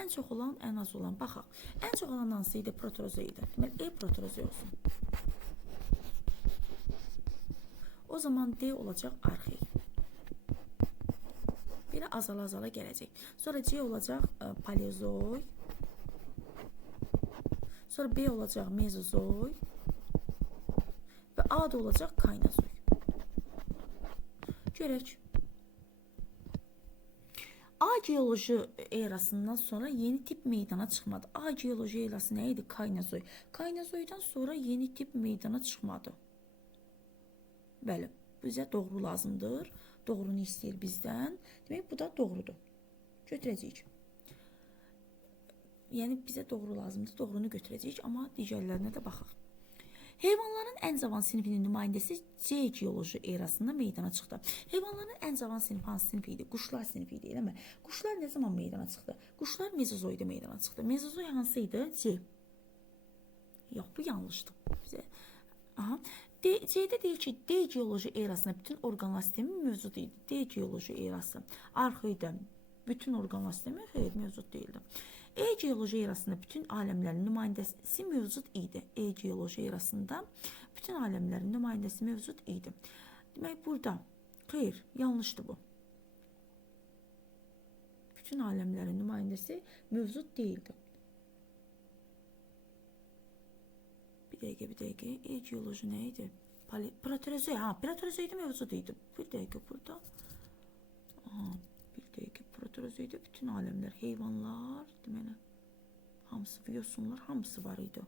Ən çox olan, ən az olan. Baxaq. Ən çox olan hansı idi? Proterozoid. Deməli, E proterozoid olsun. O zaman D olacaq arxeik. Biri azala-azala gələcək. Sonra C olacaq paleozoik. Sonra B olacaq mezozoik. Və A da olacaq kaynazoik. Görək. A geoloji erasından sonra yeni tip meydana çıxmadı. A geoloji erası nə idi? Kaynazoik. Kaynazoikdan sonra yeni tip meydana çıxmadı. Bəli, bizə doğru lazımdır. Doğrunu istəyir bizdən. Demək, bu da doğrudur. Götürəcəyik. Yəni, bizə doğru lazımdır. Doğrunu götürəcəyik, amma digərlərinə də baxaq. Heyvanların ən cavan sinifinin nümayəndəsi C geoloji erasında meydana çıxdı. Heyvanların ən cavan sinifi hansı sinif idi? Quşlar sinifi idi, eləmi? Quşlar nə zaman meydana çıxdı? Quşlar mezozoida meydana çıxdı. Mezozoy hansı idi? C. Yox, bu yanlışdır. C-də deyir ki, D geoloji erasında bütün orqanlar sistemi mövcud idi. D geoloji erası arxeida bütün orqanlar sistemi xeyr, mövcud deyildi. E geoloji erasında bütün aləmlərin nümayəndəsi mövcud idi. E geoloji erasında bütün aləmlərin nümayəndəsi mövcud idi. Demək, burada xeyr, yanlışdır bu. Bütün aləmlərin nümayəndəsi mövcud deyildi. Bir dəqiqə. E geoloji nə idi? Proterozoid. Proterozoid mövcud idi. Bir dəqiqə burada. Proterozoiddə bütün aləmlər, heyvanlar, deməli, hamısı, yosunlar, hamısı var idi.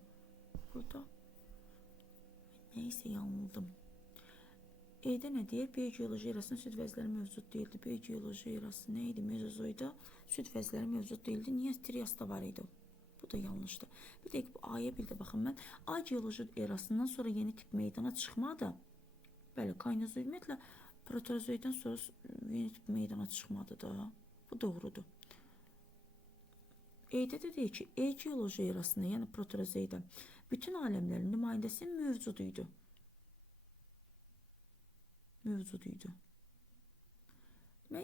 Burada neysə yanıldım. E-də nə deyir? B geoloji erasında süd vəzləri mövcud deyildi. B geoloji erası nə idi? Mezozoidda süd vəzləri mövcud deyildi. Niyə? Triasda var idi. Bu da yanlışdır. Bir dəqiqə, bu A-ya bir də baxın mən. A geoloji erasından sonra yeni tip meydana çıxmadı. Bəli, kaynazoid ümumiyyətlə proterozoiddən sonra yeni tip meydana çıxmadı da. Bu doğrudur. E-də də deyir ki, E geoloji erasında, yəni proterozoiddə bütün aləmlərin nümayəndəsi mövcud idi. Demək,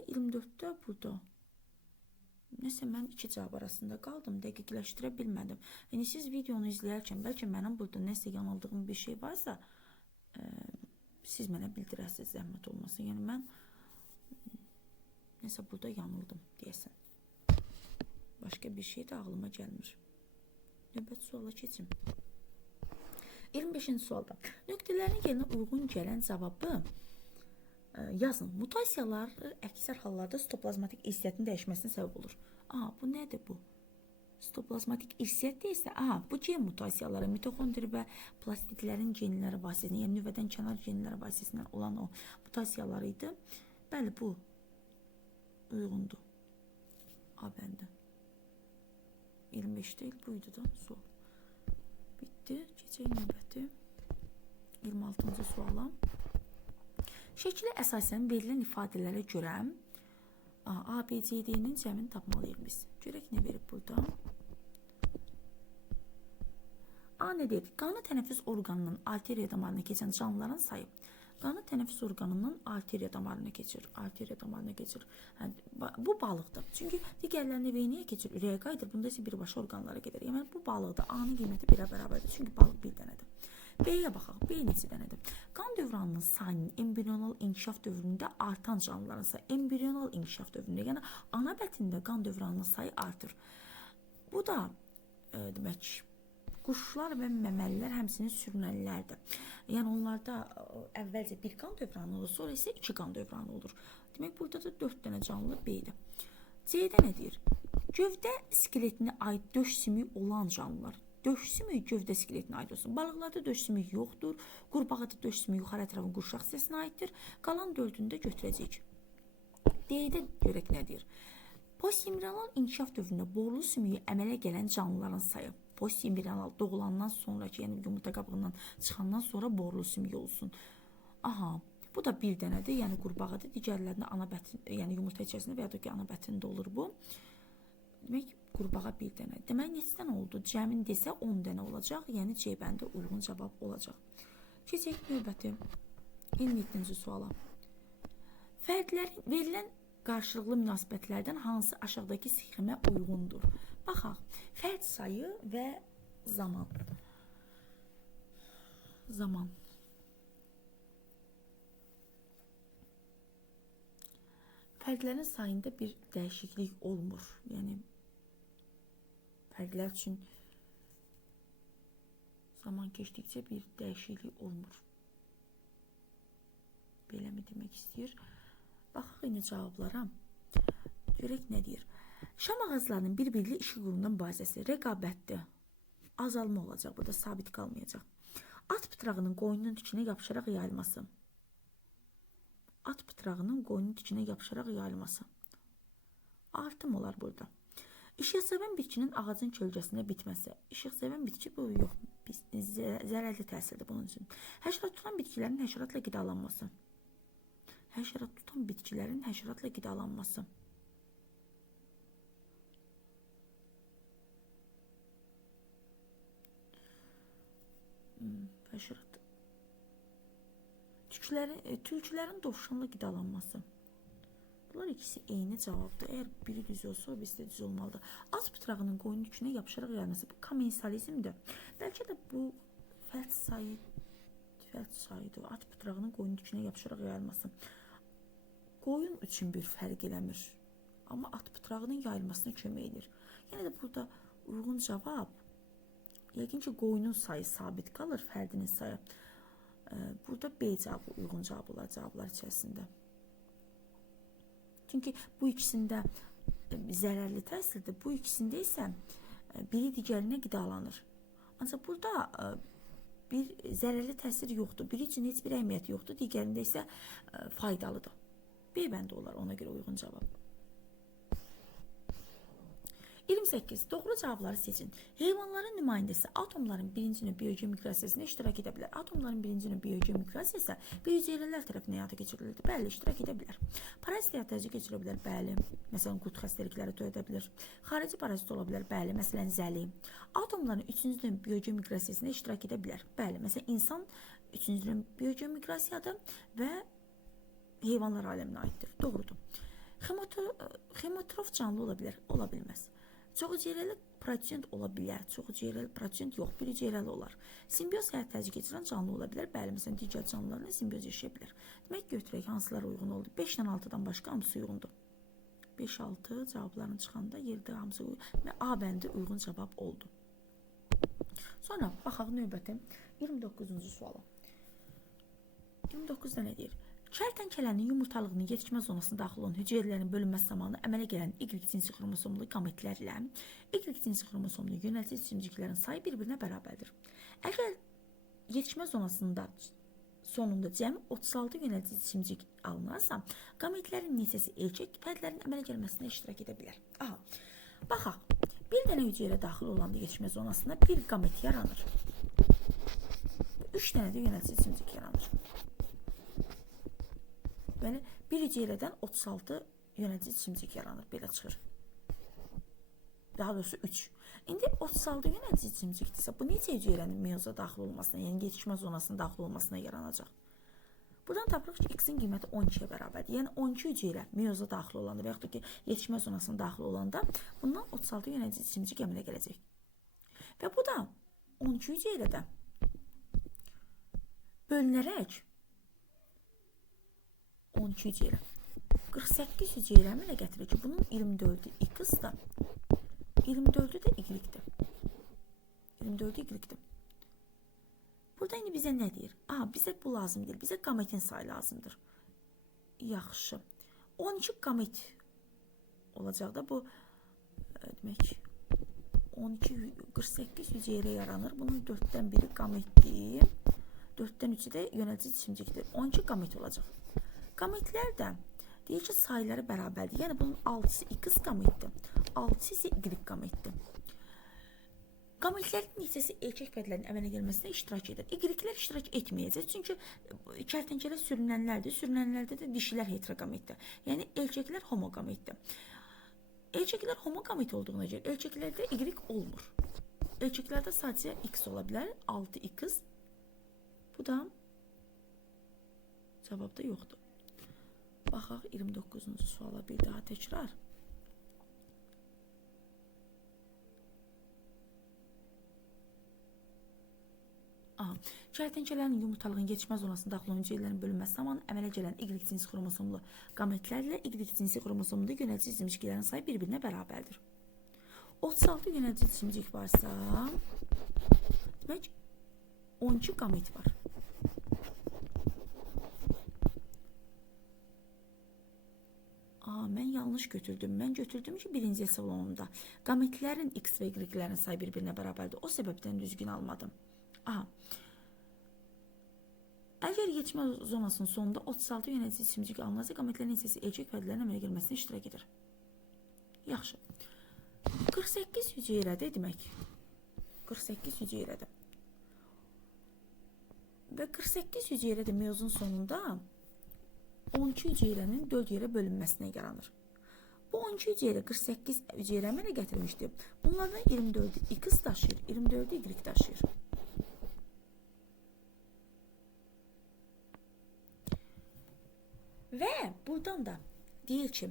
24-də burada. Nəsə, mən iki cavab arasında qaldım, dəqiqləşdirə bilmədim. Yəni, siz videonu izləyərkən, bəlkə mənim burada nəsə yanıldığım bir şey varsa, siz mənə bildirəsiniz, zəhmət olmasın. Yəni, mən nəsə burada yanıldım, deyəsən. Başqa bir şey də ağlıma gəlmir. Növbət suala keçim. 25-ci sualda. Nöqtələrin yerinə uyğun gələn cavabı yazın. Mutasiyalar əksər hallarda sitoplazmatik irsiyyətin dəyişməsinə səbəb olur. Bu nədir bu? Sitoplazmatik irsiyyətdə isə, bu gen mutasiyaları mitokondri və plastidlərin genləri vasitəsilə, yəni nüvədən kənar genləri vasitəsilə olan o mutasiyaları idi. Bəli, bu uyğundur. A bəndi. 25 deyil, buydu da sual. Bitdi. Keçək növbəti 26-cı suala. Şəklə əsasən verilən ifadələrə görə ABCD-nin cəmini tapmalıyıq biz. Görək nə verib burada. A nə deyir? Qanı tənəffüs orqanının arteriya damarına keçən canlıların sayı. Qanı tənəffüs orqanının arteriya damarına keçir. Bu balıqdır. Çünki digərlərində veyniyə keçir, ürəyə qayıdır. Bunda isə birbaşa orqanlara gedir. Yəni bu balıqda A-nın qiyməti 1-ə bərabərdir. Çünki balıq bir dənədir. B-yə baxaq. B neçə dənədir? Qan dövranının sayının embrional inkişaf dövründə artan canlıların sayı. Embrional inkişaf dövründə, yəni ana bətində qan dövranının sayı artır. Bu da demək, quşlar və məməlilər həmçinin sürünənlərdir. Yəni onlarda əvvəlcə bir qan dövranı olur, sonra isə 2 qan dövranı olur. Demək, burada da 4 dənə canlı B-dir. C-də nə deyir? Gövdə skeletinə aid döş sümüyü olan canlılar. Döş sümüyü gövdə skeletinə aid olsun. Balıqlarda döş sümüyü yoxdur. Qurbağada döş sümüyü yuxarı ətrafın qurşaq hissəsinə aiddir. Qalan 4-ünü də götürəcəyik. D-də görək nə deyir? Postembrional inkişaf dövründə borlu sümüyü əmələ gələn canlıların sayı. Postembrional doğulandan sonraki, yəni yumurta qabığından çıxandan sonra borlu sümüyü olsun. Bu da bir dənədir, yəni qurbağadır. Digərlərində ana bətin, yəni yumurta içərisində və ya da ki ana bətində olur bu. Demək, qurbağa bir dənə. Demək, neçə dənə oldu? Cəmin desə 10 dənə olacaq, yəni C bəndə uyğun cavab olacaq. Keçək növbəti 27-ci suala. Fərdlərin verilən qarşılıqlı münasibətlərdən hansı aşağıdakı sxemə uyğundur? Baxaq, fərd sayı və zaman. Fərdlərin sayında bir dəyişiklik olmur. Yəni, fərdlər üçün zaman keçdikcə bir dəyişiklik olmur. Belə mi demək istəyir? Baxaq yine cavablara. Görək nə deyir? Şam ağaclarının bir-birli işıq qurundan mübarizəsi rəqabətdir. Azalma olacaq, burada sabit qalmayacaq. At pıtrağının qoyunun tükünə yapışaraq yayılması. At pıtrağının qoyunun tükünə yapışaraq yayılması. Artım olar burada. İşıqsevən bitkinin ağacın kölgəsində bitməsi. İşıqsevən bitki bu yox. Zərərli təsirdir bunun üçün. Həşərat tutan bitkilərin həşəratla qidalanması. Həşərat tutan bitkilərin həşəratla qidalanması. Həşərat. Tülkülərin dovşanla qidalanması. Bunlar ikisi eyni cavabdır. Eğer biri düz olsa, o birisi də düz olmalıdır. At pıtrağının qoyun tükünə yapışaraq yayılması. Bu komensalizmdir. Bəlkə də bu fərd sayıdır. At pıtrağının qoyun tükünə yapışaraq yayılması. Qoyun üçün bir fərq eləmir. Amma at pıtrağının yayılmasına kömək edir. Yəni də burada uyğun cavab, yəqin ki qoyunun sayı sabit qalır, fərdinin sayı. Burada B cavabı uyğun cavab olar cavablar içərisində. Çünki bu ikisində zərərli təsirdir. Bu ikisində isə biri digərinə qidalanır. Ancaq burada bir zərərli təsir yoxdur. Biri üçün heç bir əhəmiyyəti yoxdur. Digərində isə faydalıdır. B bəndə olar, ona görə uyğun cavab. 28. Doğru cavabları seçin. Heyvanların nümayəndəsi atomların birinci növ biyoloji miqrasiyasında iştirak edə bilər. Atomların birinci növ biyoloji miqrasiyası biyocəhrələr tərəfindən həyata keçirilir. Bəli, iştirak edə bilər. Parazit həyata keçirə bilər. Bəli. Məsələn, qurd xəstəlikləri törədə bilər. Xarici parazit ola bilər. Bəli. Məsələn, zəli. Atomların üçüncü növ biyoloji miqrasiyasında iştirak edə bilər. Bəli. Məsələn, insan üçüncü növ biyoloji miqrasiyadır və heyvanlar aləminə aiddir. Doğrudur. Hemotrof canlı ola bilər, ola bilməz. Çoxuciyərəli prosent ola bilər. Çoxuciyərəli prosent yox, biriciyərəli olar. Simbiyoz həyat tərcih keçirən canlı ola bilər. Bəli, məsələn, digər canlılarla simbiyoz yaşaya bilər. Demək, götürək hansılar uyğun oldu? 5-dən 6-dan başqa hamısı uyğundur. 5-6 cavabların çıxanda yerdə hamısı uyğun və A bəndi uyğun cavab oldu. Sonra baxaq növbəti 29-cu suala. 29-da nə deyir? Kərtənkələnin yumurtalığının yetişmə zonasına daxil olan hüceyrələrin bölünməsi zamanı əmələ gələn Y cinsi xromosomlu qametlərlə Y cinsi xromosomlu yönəltici cimciklərin sayı bir-birinə bərabərdir. Əgər yetişmə zonasında sonunda cəmi 36 yönəltici cimcik alınarsa, qametlərin neçəsi erkək fərdlərin əmələ gəlməsinə iştirak edə bilər? Aha, baxaq. Bir dənə hüceyrə daxil olanda yetişmə zonasına bir qamet yaranır. 3 dənə də yönəltici cimcik yaranır. Belə bir hüceyrədən 36 yönəltici cimcik yaranır, belə çıxır. Daha doğrusu 3. İndi 36 yönəltici cimcikdirsə, bu neçə hüceyrənin meyoza daxil olmasına, yəni yetişmə zonasına daxil olmasına yaranacaq? Buradan tapırıq ki, x-in qiyməti 12-yə bərabərdir. Yəni 12 hüceyrə meyoza daxil olanda və yaxud da ki, yetişmə zonasına daxil olanda bundan 36 yönəltici cimcik əmələ gələcək. Və bu da 12 hüceyrədə bölünərək 12 hüceyrə 48 hüceyrə əmələ gətirir ki, bunun 24'ü x-da, 24'ü də y-dir. 24'ü y-dir. Burada indi bizə nə deyir? Aha, bizə bu lazım deyil. Bizə qametin sayı lazımdır. Yaxşı. 12 qamet olacaq da bu demək 12 48 hüceyrə yaranır. Bunun 4'dən biri qametdir. 4'dən 3'ü də yönəltici cimcikdir. 12 qamet olacaq. Qametlər də deyir ki, sayıları bərabərdir. Yəni bunun 6'sı x qametdir. 6'sı isə y qametdir. Qametlərin neçəsi erkək fərdlərin əmələ gəlməsinə iştirak edir. Y-lər iştirak etməyəcək. Çünki kərtənkələ sürünənlərdir. Sürünənlərdə də dişilər heteroqametdir. Yəni erkəklər homoqametdir. Erkəklər homoqamet olduğuna görə erkəklərdə y olmur. Erkəklərdə sadəcə x ola bilər. 6x. Bu da cavabda yoxdur. Baxaq 29-cu suala bir daha təkrar. Kərtənkələnin yumurtalığın yetişmə zonasında daxil olan hüceyrələrin bölünməsi zamanı əmələ gələn Y cinsi xromosomlu qametlərlə Y cinsi xromosomlu yönəltici cimciklərin sayı bir-birinə bərabərdir. 36 yönəltici cimcik varsa, demək 12 qamet var. Mən yanlış götürdüm. Mən götürdüm ki, birinci hesablamamda qametlərin x və y-lərin sayı bir-birinə bərabərdir. O səbəbdən düzgün almadım. Aha. Əgər yetişmə zonasının sonunda 36 yönəltici cimcik alınarsa, qametlərin neçəsi erkək fərdlərin əmələ gəlməsinə iştirak edir. Yaxşı. 48 hüceyrədir demək. 48 hüceyrədir. Və 48 hüceyrədir meyozun sonunda 12 hüceyrənin 4 yerə bölünməsinə yaranır. Bu 12 hüceyrə 48 hüceyrə əmələ gətirmişdir. Bunlardan 24'ü x daşıyır, 24'ü y daşıyır. Və buradan da deyir ki,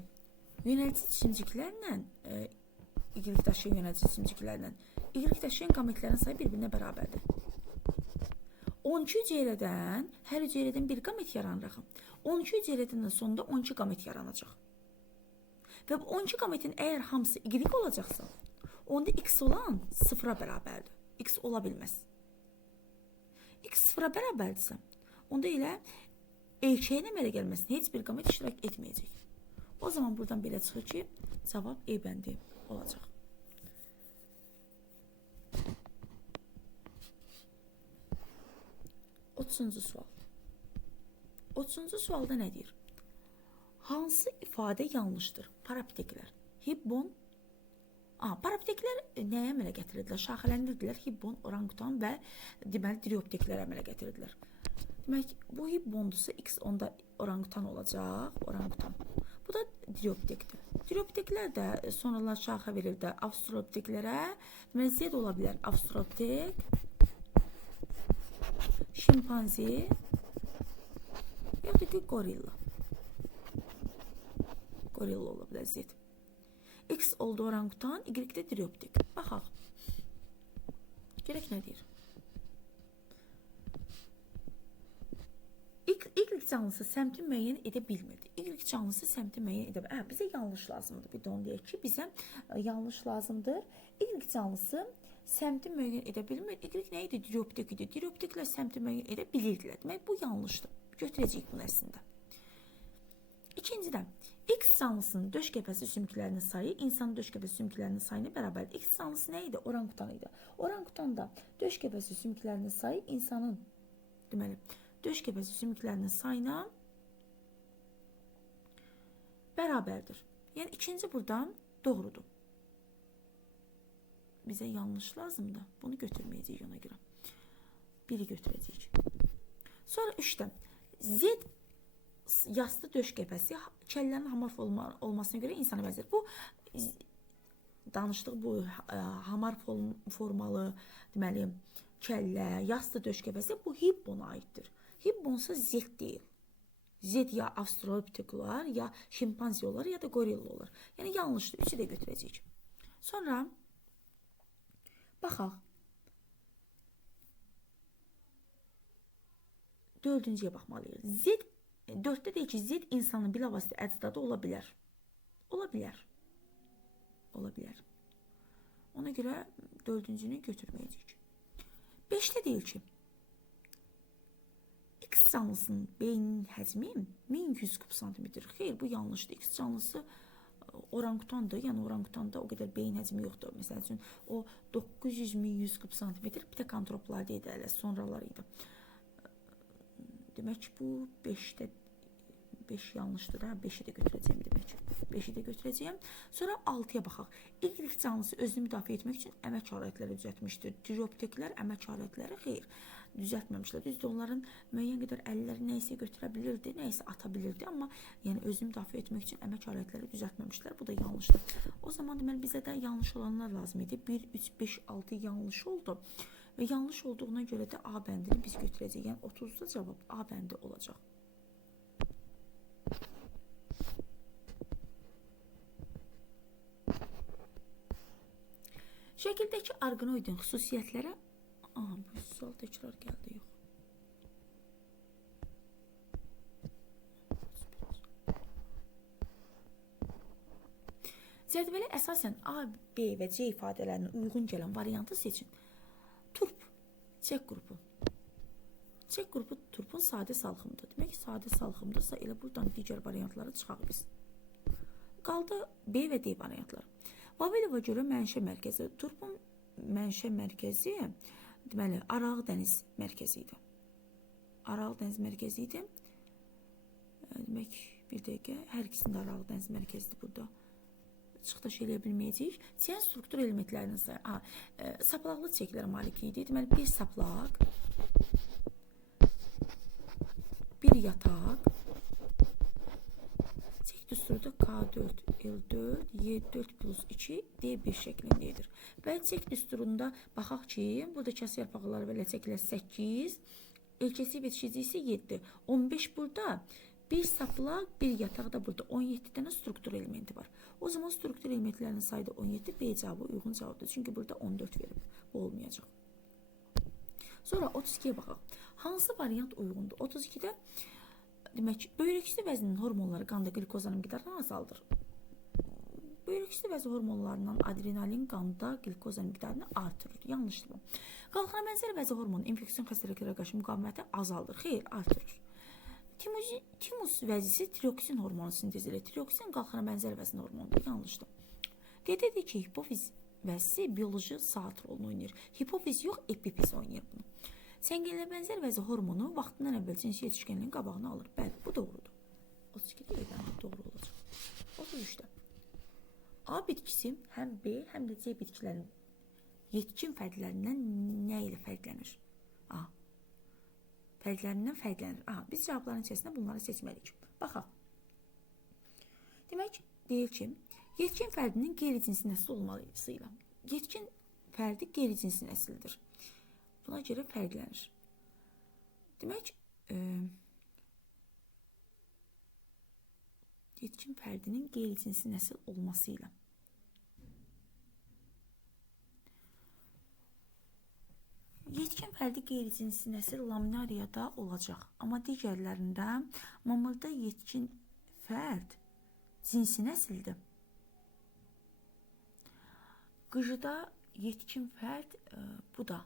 yönəltici cimciklərlə y daşıyan yönəltici cimciklərlə y daşıyan qametlərin sayı bir-birinə bərabərdir. 12 hüceyrədən hər hüceyrədən bir qamet yaranır. 12 hüceyrədən sonunda 12 qamet yaranacaq. Və bu 12 qametin əgər hamısı y olacaqsa, onda x olan 0'a bərabərdir. X ola bilməz. X 0'a bərabərdirsə, onda elə erkəyin əmələ gəlməsinə heç bir qamet iştirak etməyəcək. O zaman buradan belə çıxır ki, cavab E bəndi olacaq. Otuzuncu sual. 30-cu sualda nə deyir? Hansı ifadə yanlışdır? Parapteklər. Hibbon. Parapteklər nəyə əmələ gətirdilər? Şaxələndirdilər. Hibbon, orangutan və deməli driopteklər əmələ gətirdilər. Demək, bu hibbondusa x onda orangutan olacaq. Orangutan. Bu da drioptekdir. Driopteklər də sonralar şaxə verir də avstralopteklərə. Deməli, Z ola bilər. Avstraloptek, şimpanzi, yaxud da ki, gorilla. Gorilla ola bilər Z. X oldu orangutan, Y də drioptek. Baxaq. Gerək nə deyir? Y canlısı səmti müəyyən edə bilmirdi. Y canlısı səmti müəyyən edə bilmirdi. Bizə yanlış lazımdır. Bir də onu deyək ki, bizə yanlış lazımdır. Y canlısı səmti müəyyən edə bilmir. Y nə idi? Drioptek idi. Driopteklər səmti müəyyən edə bilirdilər. Demək, bu yanlışdır. Götürəcəyik bunu əslində. İkinciden, X canlısının döş qəfəsi sümüklərinin sayı insanın döş qəfəsi sümüklərinin sayına bərabərdir. X canlısı nə idi? Orangutan idi. Orangutanda döş qəfəsi sümüklərinin sayı insanın, deməli, döş qəfəsi sümüklərinin sayına bərabərdir. Yəni ikinci buradan doğrudur. Bizə yanlış lazımdır. Bunu götürməyəcəyik ona görə. Biri götürəcəyik. Sonra 3-dən Z yastı döş qəfəsi kəllənin hamar olmasına görə insana bənzər. Bu danışdıq, bu hamar formalı, deməli, kəllə, yastı döş qəfəsi bu hippona aiddir. Hipponsa Z deyil. Z ya avstralopitekullar, ya şimpanzi olar, ya da gorilla olar. Yəni yanlışdır. 3-ü də götürəcəyik. Sonra baxaq. 4-cüyə baxmalıyıq. Z 4-də deyir ki, Z insanın bilavasitə əcdadı ola bilər. Ola bilər. Ola bilər. Ona görə 4-cünü götürməyəcəyik. 5-də deyir ki, X canlısının beyninin həcmi 1100 kub santimetr. Xeyr, bu yanlışdır. X canlısı orangutandır. Yəni orangutanda o qədər beyin həcmi yoxdur. Məsəl üçün o 900-1100 kub santimetr pitokantroplarda idi, hələ sonralar idi. Demək ki, bu 5-də 5 yanlışdır da, 5-i də götürəcəyim demək. 5-i də götürəcəyim. Sonra 6-ya baxaq. Y canlısı özünü müdafiə etmək üçün əmək alətləri düzəltmişdir. Diropteklər əmək alətləri xeyr, düzəltməmişlər. Düzdür, onların müəyyən qədər əlləri nəyisə götürə bilirdi, nəyisə ata bilirdi, amma yəni özünü müdafiə etmək üçün əmək alətləri düzəltməmişlər. Bu da yanlışdır. O zaman deməli bizə də yanlış olanlar lazım idi. 1, 3, 5, 6 yanlış oldu. Və yanlış olduğuna görə də A bəndini biz götürəcəyik. Yəni 30-da cavab A bəndi olacaq. Şəkildəki orqanoidin xüsusiyyətləri, bu sual təkrar gəldi, yox. Cədvələ əsasən A, B və C ifadələrinin uyğun gələn variantı seçin. Turp, çek qrupu. Çek qrupu turpun sadə salxımıdır. Demək ki, sadə salxımdırsa elə buradan digər variantları çıxaq biz. Qaldı B və D variantları. Vavilova görə mənşə mərkəzi. Turpun mənşə mərkəzi, deməli, Aralıq dəniz mərkəzi idi. Aralıq dəniz mərkəzi idi. Demək, bir dəqiqə, hər ikisində Aralıq dəniz mərkəzidir burada. Çıxdaş eləyə bilməyəcəyik. Siyən struktur elementlərinin sayı. Saplaqlı çeklərə malik idi. Deməli, bir saplaq, bir yataq, çek düsturda K4, L4, Y4 plus 2, D1 şəklindədir. Və çek düsturunda baxaq ki, burada kəsə yarpaqları və ləçəklər 8, ölkəsi bitişici isə 7. 15 burada, bir saplaq, bir yataq da burada. 17 dənə struktur elementi var. O zaman struktur elementlərinin sayı da 17, B cavabı uyğun cavabdır. Çünki burada 14 verib. Bu olmayacaq. Sonra 32-yə baxaq. Hansı variant uyğundur? 32-də demək, böyrək üstü vəzinin hormonları qanda qlikozanın miqdarını azaldır. Böyrək üstü vəzi hormonlarından adrenalin qanda qlikozanın miqdarını artırır. Yanlışdır bu. Qalxana bənzər vəzi hormonu infeksion xəstəliklərə qarşı müqaviməti azaldır. Xeyr, artırır. Timus vəzisi tiroksin hormonu sintezilir. Tiroksin qalxana bənzər vəzin hormonudur. Yanlışdır. Dedik ki, hipofiz vəzisi bioloji saat rolunu oynayır. Hipofiz yox, epifiz oynayır bunu. Səngələ bənzər vəzi hormonu vaxtından əvvəl cinsi yetişkənliyin qabağını alır. Bəli, bu doğrudur. 32-də öyrəndik, doğru olacaq. 33-də. A bitkisi həm B, həm də C bitkilərinin yetkin fərqlərindən nə ilə fərqlənir? A. Fərqlərindən fərqlənir. A. Biz cavabların içərisində bunları seçməliyik. Baxaq. Demək, deyir ki, yetkin fərdinin qeyri-cinsi nəsil olmasıyla. Yetkin fərdi qeyri-cinsi nəsildir. Buna görə fərqlənir. Demək, yetkin fərdinin qeyri-cinsi nəsil olmasıyla. Yetkin fərdi qeyri-cinsi nəsil laminariyada olacaq. Amma digərlərində mamırda yetkin fərd cinsi nəsildir. Qıcıda yetkin fərd bu da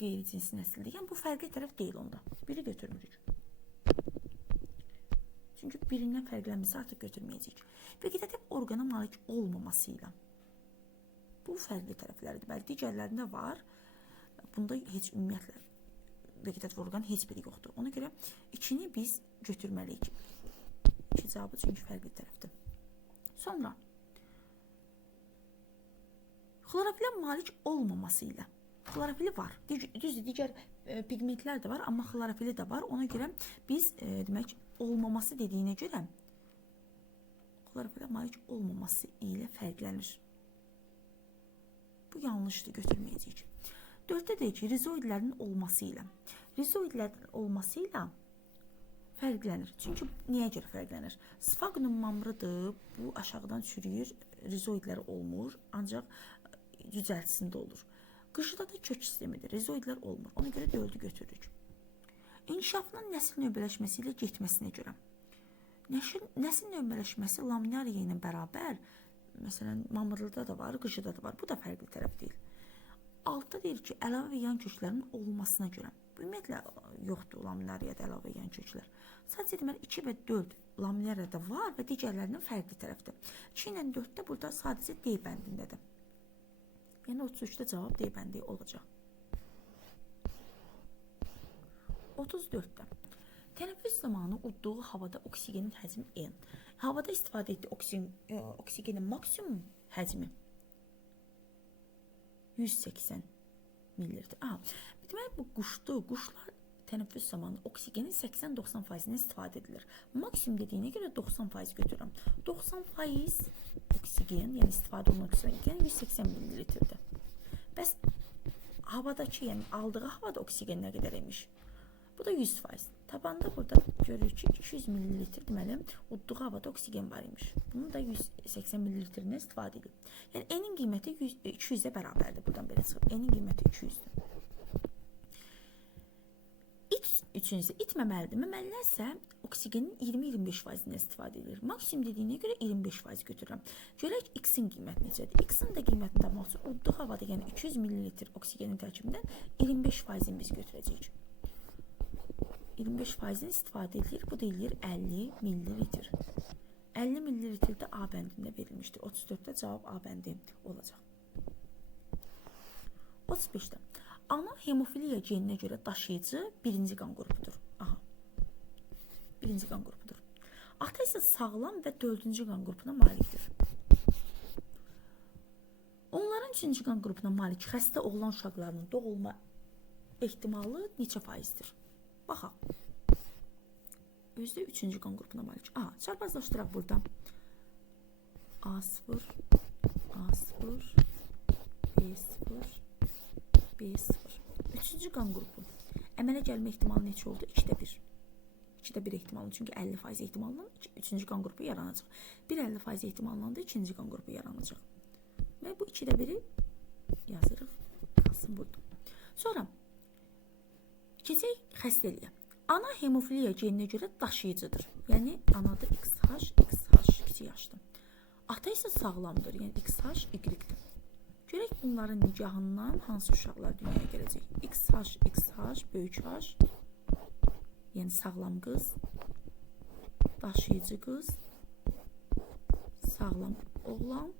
qeyri-cinsi nəsildir. Yəni bu fərqli tərəf deyil onda. Biri götürmürük. Çünki birindən fərqlənməsi artıq götürməyəcəyik. Vegetativ orqana malik olmaması ilə. Bu fərqli tərəfləridir. Bəli, digərlərində var. Bunda heç ümumiyyətlə vegetativ orqan heç biri yoxdur. Ona görə 2-ni biz götürməliyik. 2 cavabı çünki fərqli tərəfdir. Sonra xlorofilə malik olmaması ilə. Xlorofili var. Düzdür, digər pigmentlər də var, amma xlorofili də var. Ona görə biz demək olmaması dediyinə görə xlorofilə malik olmaması ilə fərqlənir. Bu yanlışdır, götürməyəcəyik. 4-də deyək ki, rizoidlərin olması ilə. Rizoidlərin olması ilə fərqlənir. Çünki niyə görə fərqlənir? Sfagnum mamrıdır, bu aşağıdan çürüyür, rizoidlər olmur, ancaq düzəltisində olur. Qışıda da kök sistemidir, rizoidlər olmur. Ona görə 4-ü götürürük. İnkişafının nəsil növbələşməsi ilə getməsinə görə. Nəsil növbələşməsi laminariya ilə bərabər, məsələn, mamrıda da var, qışıda da var. Bu da fərqli tərəf deyil. 6-da deyir ki, əlavə və yan köklərin olmasına görə. Bu ümumiyyətlə yoxdur laminariyada əlavə yan köklər. Sadəcə deməli 2 və 4 laminariyada var və digərlərinin fərqli tərəfdir. 2 ilə 4-də burada sadəcə D bəndindədir. Yəni 33-də cavab D bəndi olacaq. 34-də. Tənəffüs zamanı udduğu havada oksigenin həcmi N. Havada istifadə etdiyi oksigenin maksimum həcmi 180 millilitre. Deməli bu quşdur. Quşlar tənəffüs zamanı oksigenin 80-90%-ni istifadə edilir. Maksimum dediyinə görə 90% götürürəm. 90% oksigen, yəni istifadə olunan oksigen 180 millilitrdir. Bəs havadakı, yəni aldığı havada oksigen nə qədər imiş? Bu da 100%. Tabanda burada görürük ki 200 millilitr deməli udduğu havada oksigen var imiş. Bunu da 180 millilitrdən istifadə edib. Yəni N-in qiyməti 200-ə bərabərdir. Buradan belə çıxır. N-in qiyməti 200-dür. Üçüncüsü itməməlidir. Məməlilərsə oksigenin 20-25%-dən istifadə edilir. Maksimum dediyinə görə 25% götürürəm. Görək X-in qiyməti necədir? X-in də qiymətini tapmaq üçün udduğu havada, yəni 200 millilitr oksigenin tərkibindən 25%-ni biz götürəcəyik. 25%-ni istifadə edilir. Bu da eləyir 50 millilitr. 50 millilitrdə A bəndində verilmişdir. 34-də cavab A bəndi olacaq. 35-də. Ana hemofiliya geninə görə daşıyıcı birinci qan qrupudur. Birinci qan qrupudur. Ata isə sağlam və 4-cü qan qrupuna malikdir. Onların 3-cü qan qrupuna malik xəstə oğlan uşaqlarının doğulma ehtimalı neçə faizdir? Baxaq. Özdə 3-cü qan qrupuna malik. Çarpazlaşdıraq burada. A0, A0, B0, B0. 3-cü qan qrupu. Əmələ gəlmə ehtimalı neçə oldu? 2-də 1. 2-də 1 ehtimalı. Çünki 50% ehtimalla 3-cü qan qrupu yaranacaq. 1-50% ehtimalla da 2-ci qan qrupu yaranacaq. Və bu 2-də 1-i yazırıq. Qalsın burada. Sonra keçək xəstəliyə. Ana hemofiliya geninə görə daşıyıcıdır. Yəni anada XH, XH kiçik yaşdır. Ata isə sağlamdır. Yəni XH, Y-dir. Görək bunların nicahından hansı uşaqlar dünyaya gələcək? XH, XH, böyük H, yəni sağlam qız, daşıyıcı qız, sağlam oğlan,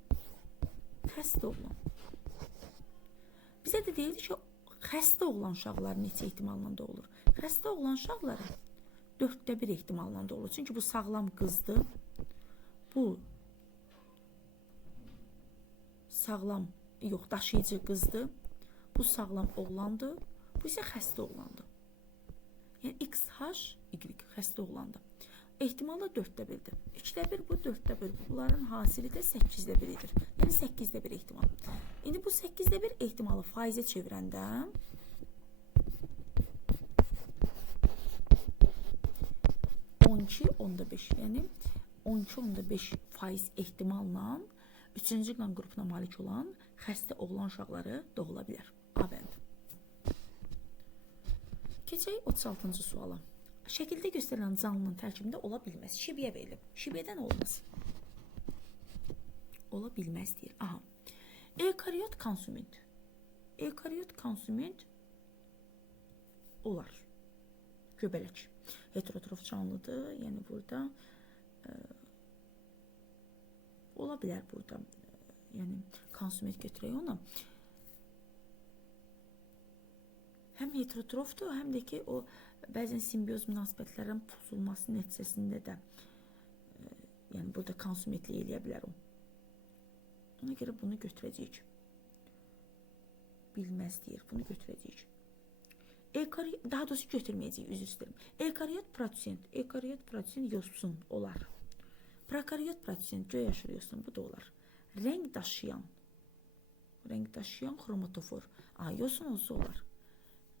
xəstə oğlan. Bizə də deyildi ki, xəstə oğlan uşaqları neçə ehtimalla doğulur? Xəstə oğlan uşaqları 4-də 1 ehtimalla doğulur. Çünki bu sağlam qızdır, bu sağlam daşıyıcı qızdır, bu sağlam oğlandır, bu isə xəstə oğlandır. Yəni XH, Y xəstə oğlandır. Ehtimalı 4-də 1-dir. 2-də 1, bu 4-də 1. Bunların hasili də 8-də 1-dir. Yəni 8-də 1 ehtimal. İndi bu 8-də 1 ehtimalı faizə çevirəndə 12,5. Yəni 12,5% ehtimalla 3-cü qan qrupuna malik olan xəstə oğlan uşaqları doğula bilər. A bəndi. Keçək 36-cı suala. Şəkildə göstərilən canlının tərkibində ola bilməz. Şibiyə verilib. Şibiyədən olmaz. Ola bilməz deyir. Eukariot konsumint. Eukariot konsumint olar. Göbələk. Heterotrof canlıdır. Yəni burada ola bilər burada. Yəni konsumet götürək onu. Həm heterotrofdur, həm də ki o bəzən simbiyoz münasibətlərin pozulması nəticəsində də yəni burada konsumetlik eləyə bilər o. Ona görə bunu götürəcəyik. Bilməz deyir, bunu götürəcəyik. Daha doğrusu götürməyəcəyik, üzr istəyirəm. Ekaryot prosent yosun olar. Prokaryot prosent göy aşırı yosun, bu da olar. Rəng daşıyan xromatofor, yosun olsa olar.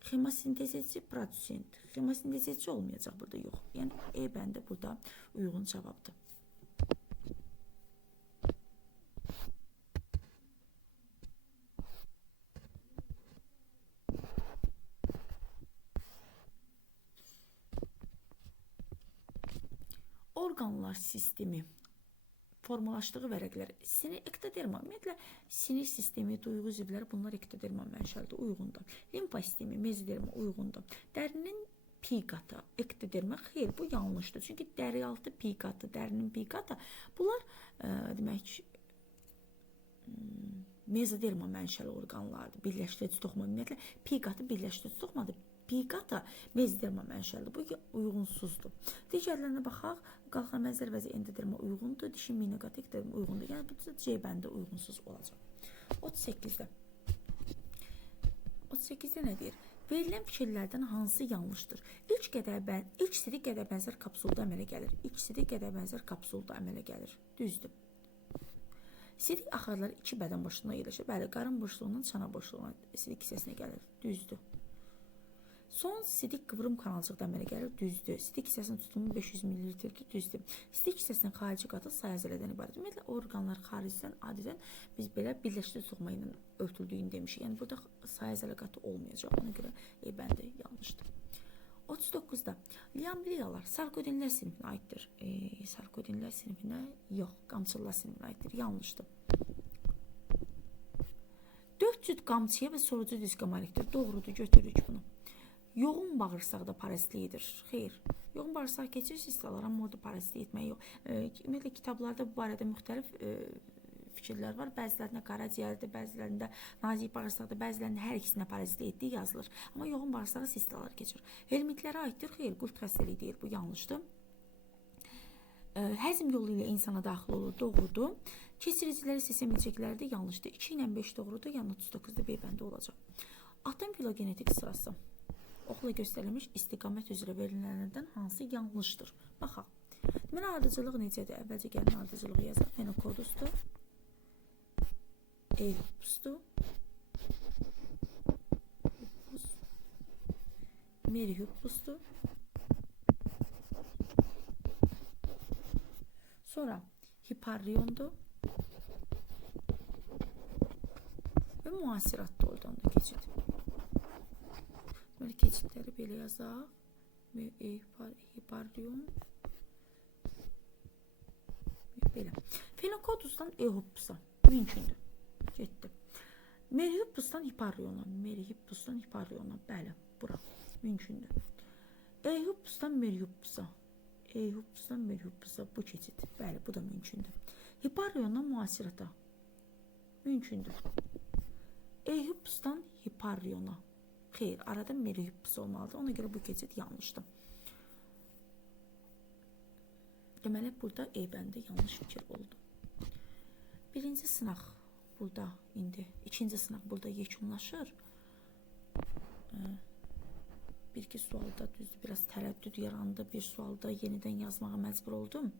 Xemosintezçi prosent, xemosintezçi olmayacaq burada, yox. Yəni bəndə burada uyğun cavabdır. Orqanlar sistemi formalaşdığı vərəqlər, ektoderma, ümumiyyətlə sinir sistemi, duyğu üzvləri, bunlar ektoderma mənşəlidir, uyğundur. Limfa sistemi, mezoderma uyğundur. Dərinin piqatı, ektoderma, xeyr, bu yanlışdır. Çünki dəri altı piqatı, dərinin piqatı, bunlar demək mezoderma mənşəli orqanlardır. Birləşdirici toxuma, ümumiyyətlə piqatı birləşdirici toxumadır. Piqata mezoderma mənşəlidir. Bu uyğunsuzdur. Digərlərinə baxaq. Qalxanməzlər vəzi endoderma uyğundur. Dişi miniqat ektoderma uyğundur. Yəni bu C bəndə uyğunsuz olacaq. 38-də. 38-də nə deyir? Verilən fikirlərdən hansı yanlışdır? İlk sidik qədə bənzər kapsulda əmələ gəlir. Düzdür. Sidik axarları iki bədən boşluğuna yerləşir. Bəli, qarın boşluğundan çana boşluğuna sidik hissəsinə gəlir. Düzdür. Son sidik qıvrım kanalcıqda əmələ gəlir. Düzdür. Sidik hissəsinin tutumu 500 ml-dir. Düzdür. Sidik hissəsinin xarici qatı sayazələdən ibarət. Ümumiyyətlə, orqanlar xaricdən adətən biz belə birləşdirici toxuma ilə örtüldüyünü demişik. Yəni burada sayazələ qatı olmayacaq. Ona görə bəndə yanlışdır. 39-da liambliyalar sarkodinlər sinifinə aiddir. Sarkodinlər sinifinə yox, qamçılar sinifinə aiddir. Yanlışdır. 4 cüt qamçıya və sorucu diska malikdir. Doğrudur, götürürük bunu. Yoğun bağırsaqda parazitliyidir. Xeyr. Yoğun bağırsaq keçir sistalar, amma orada parazitlik etmək yox. Ümumiyyətlə kitablarda bu barədə müxtəlif fikirlər var. Bəzilərində qaraciyərdə, bəzilərində nazik bağırsaqda, bəzilərində hər ikisinə parazitlik etdiyi yazılır. Amma yoğun bağırsağa sistalar keçir. Helmintlərə aiddir. Xeyr, qurd xəstəliyi deyil. Bu yanlışdır. Həzm yolu ilə insana daxil olur. Doğrudur. Keçiriciləri isə semilçəklərdə yanlışdır. 2 ilə 5 doğrudur. Yəni 39-da B bəndə olacaq. Atom filogenetik sırası. Oxla göstərilmiş istiqamət üzrə verilənlərdən hansı yanlışdır? Baxaq. Deməli, ardıcılıq necədir? Əvvəlcə gəlin ardıcılığı yazaq. Fenokodusdur. Eyhupusdur. Merihupusdur. Sonra hipariondur. Və müasiratdır, oradan da keçid. Deməli, keçidləri belə yazaq. Hiparion. Belə. Fenokodusdan Eyhupusa. Mümkündür. Getdi. Merihupusdan hipariona. Bəli, bura. Mümkündür. Eyhupusdan Merihupusa. Bu keçid. Bəli, bu da mümkündür. Hipariondan müasirata. Mümkündür. Eyhupusdan hipariona. Xeyr, arada merihupus olmalıdır. Ona görə bu keçid yanlışdır. Deməli, burada bəndə yanlış fikir oldu. Birinci sınaq burada indi. İkinci sınaq burada yekunlaşır. Bir-iki sualda düzdür, biraz tərəddüd yarandı. Bir sualda yenidən yazmağa məcbur oldum.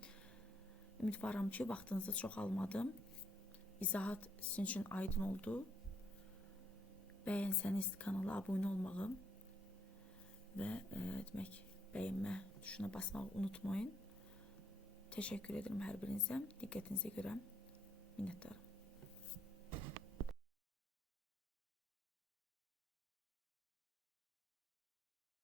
Ümidvaram ki, vaxtınızı çox almadım. İzahat sizin üçün aydın oldu. Bəyənsəniz kanala abunə olmağı və demək, bəyənmə tuşuna basmağı unutmayın. Təşəkkür edirəm hər birinizə. Diqqətinizə görə minnətdarım.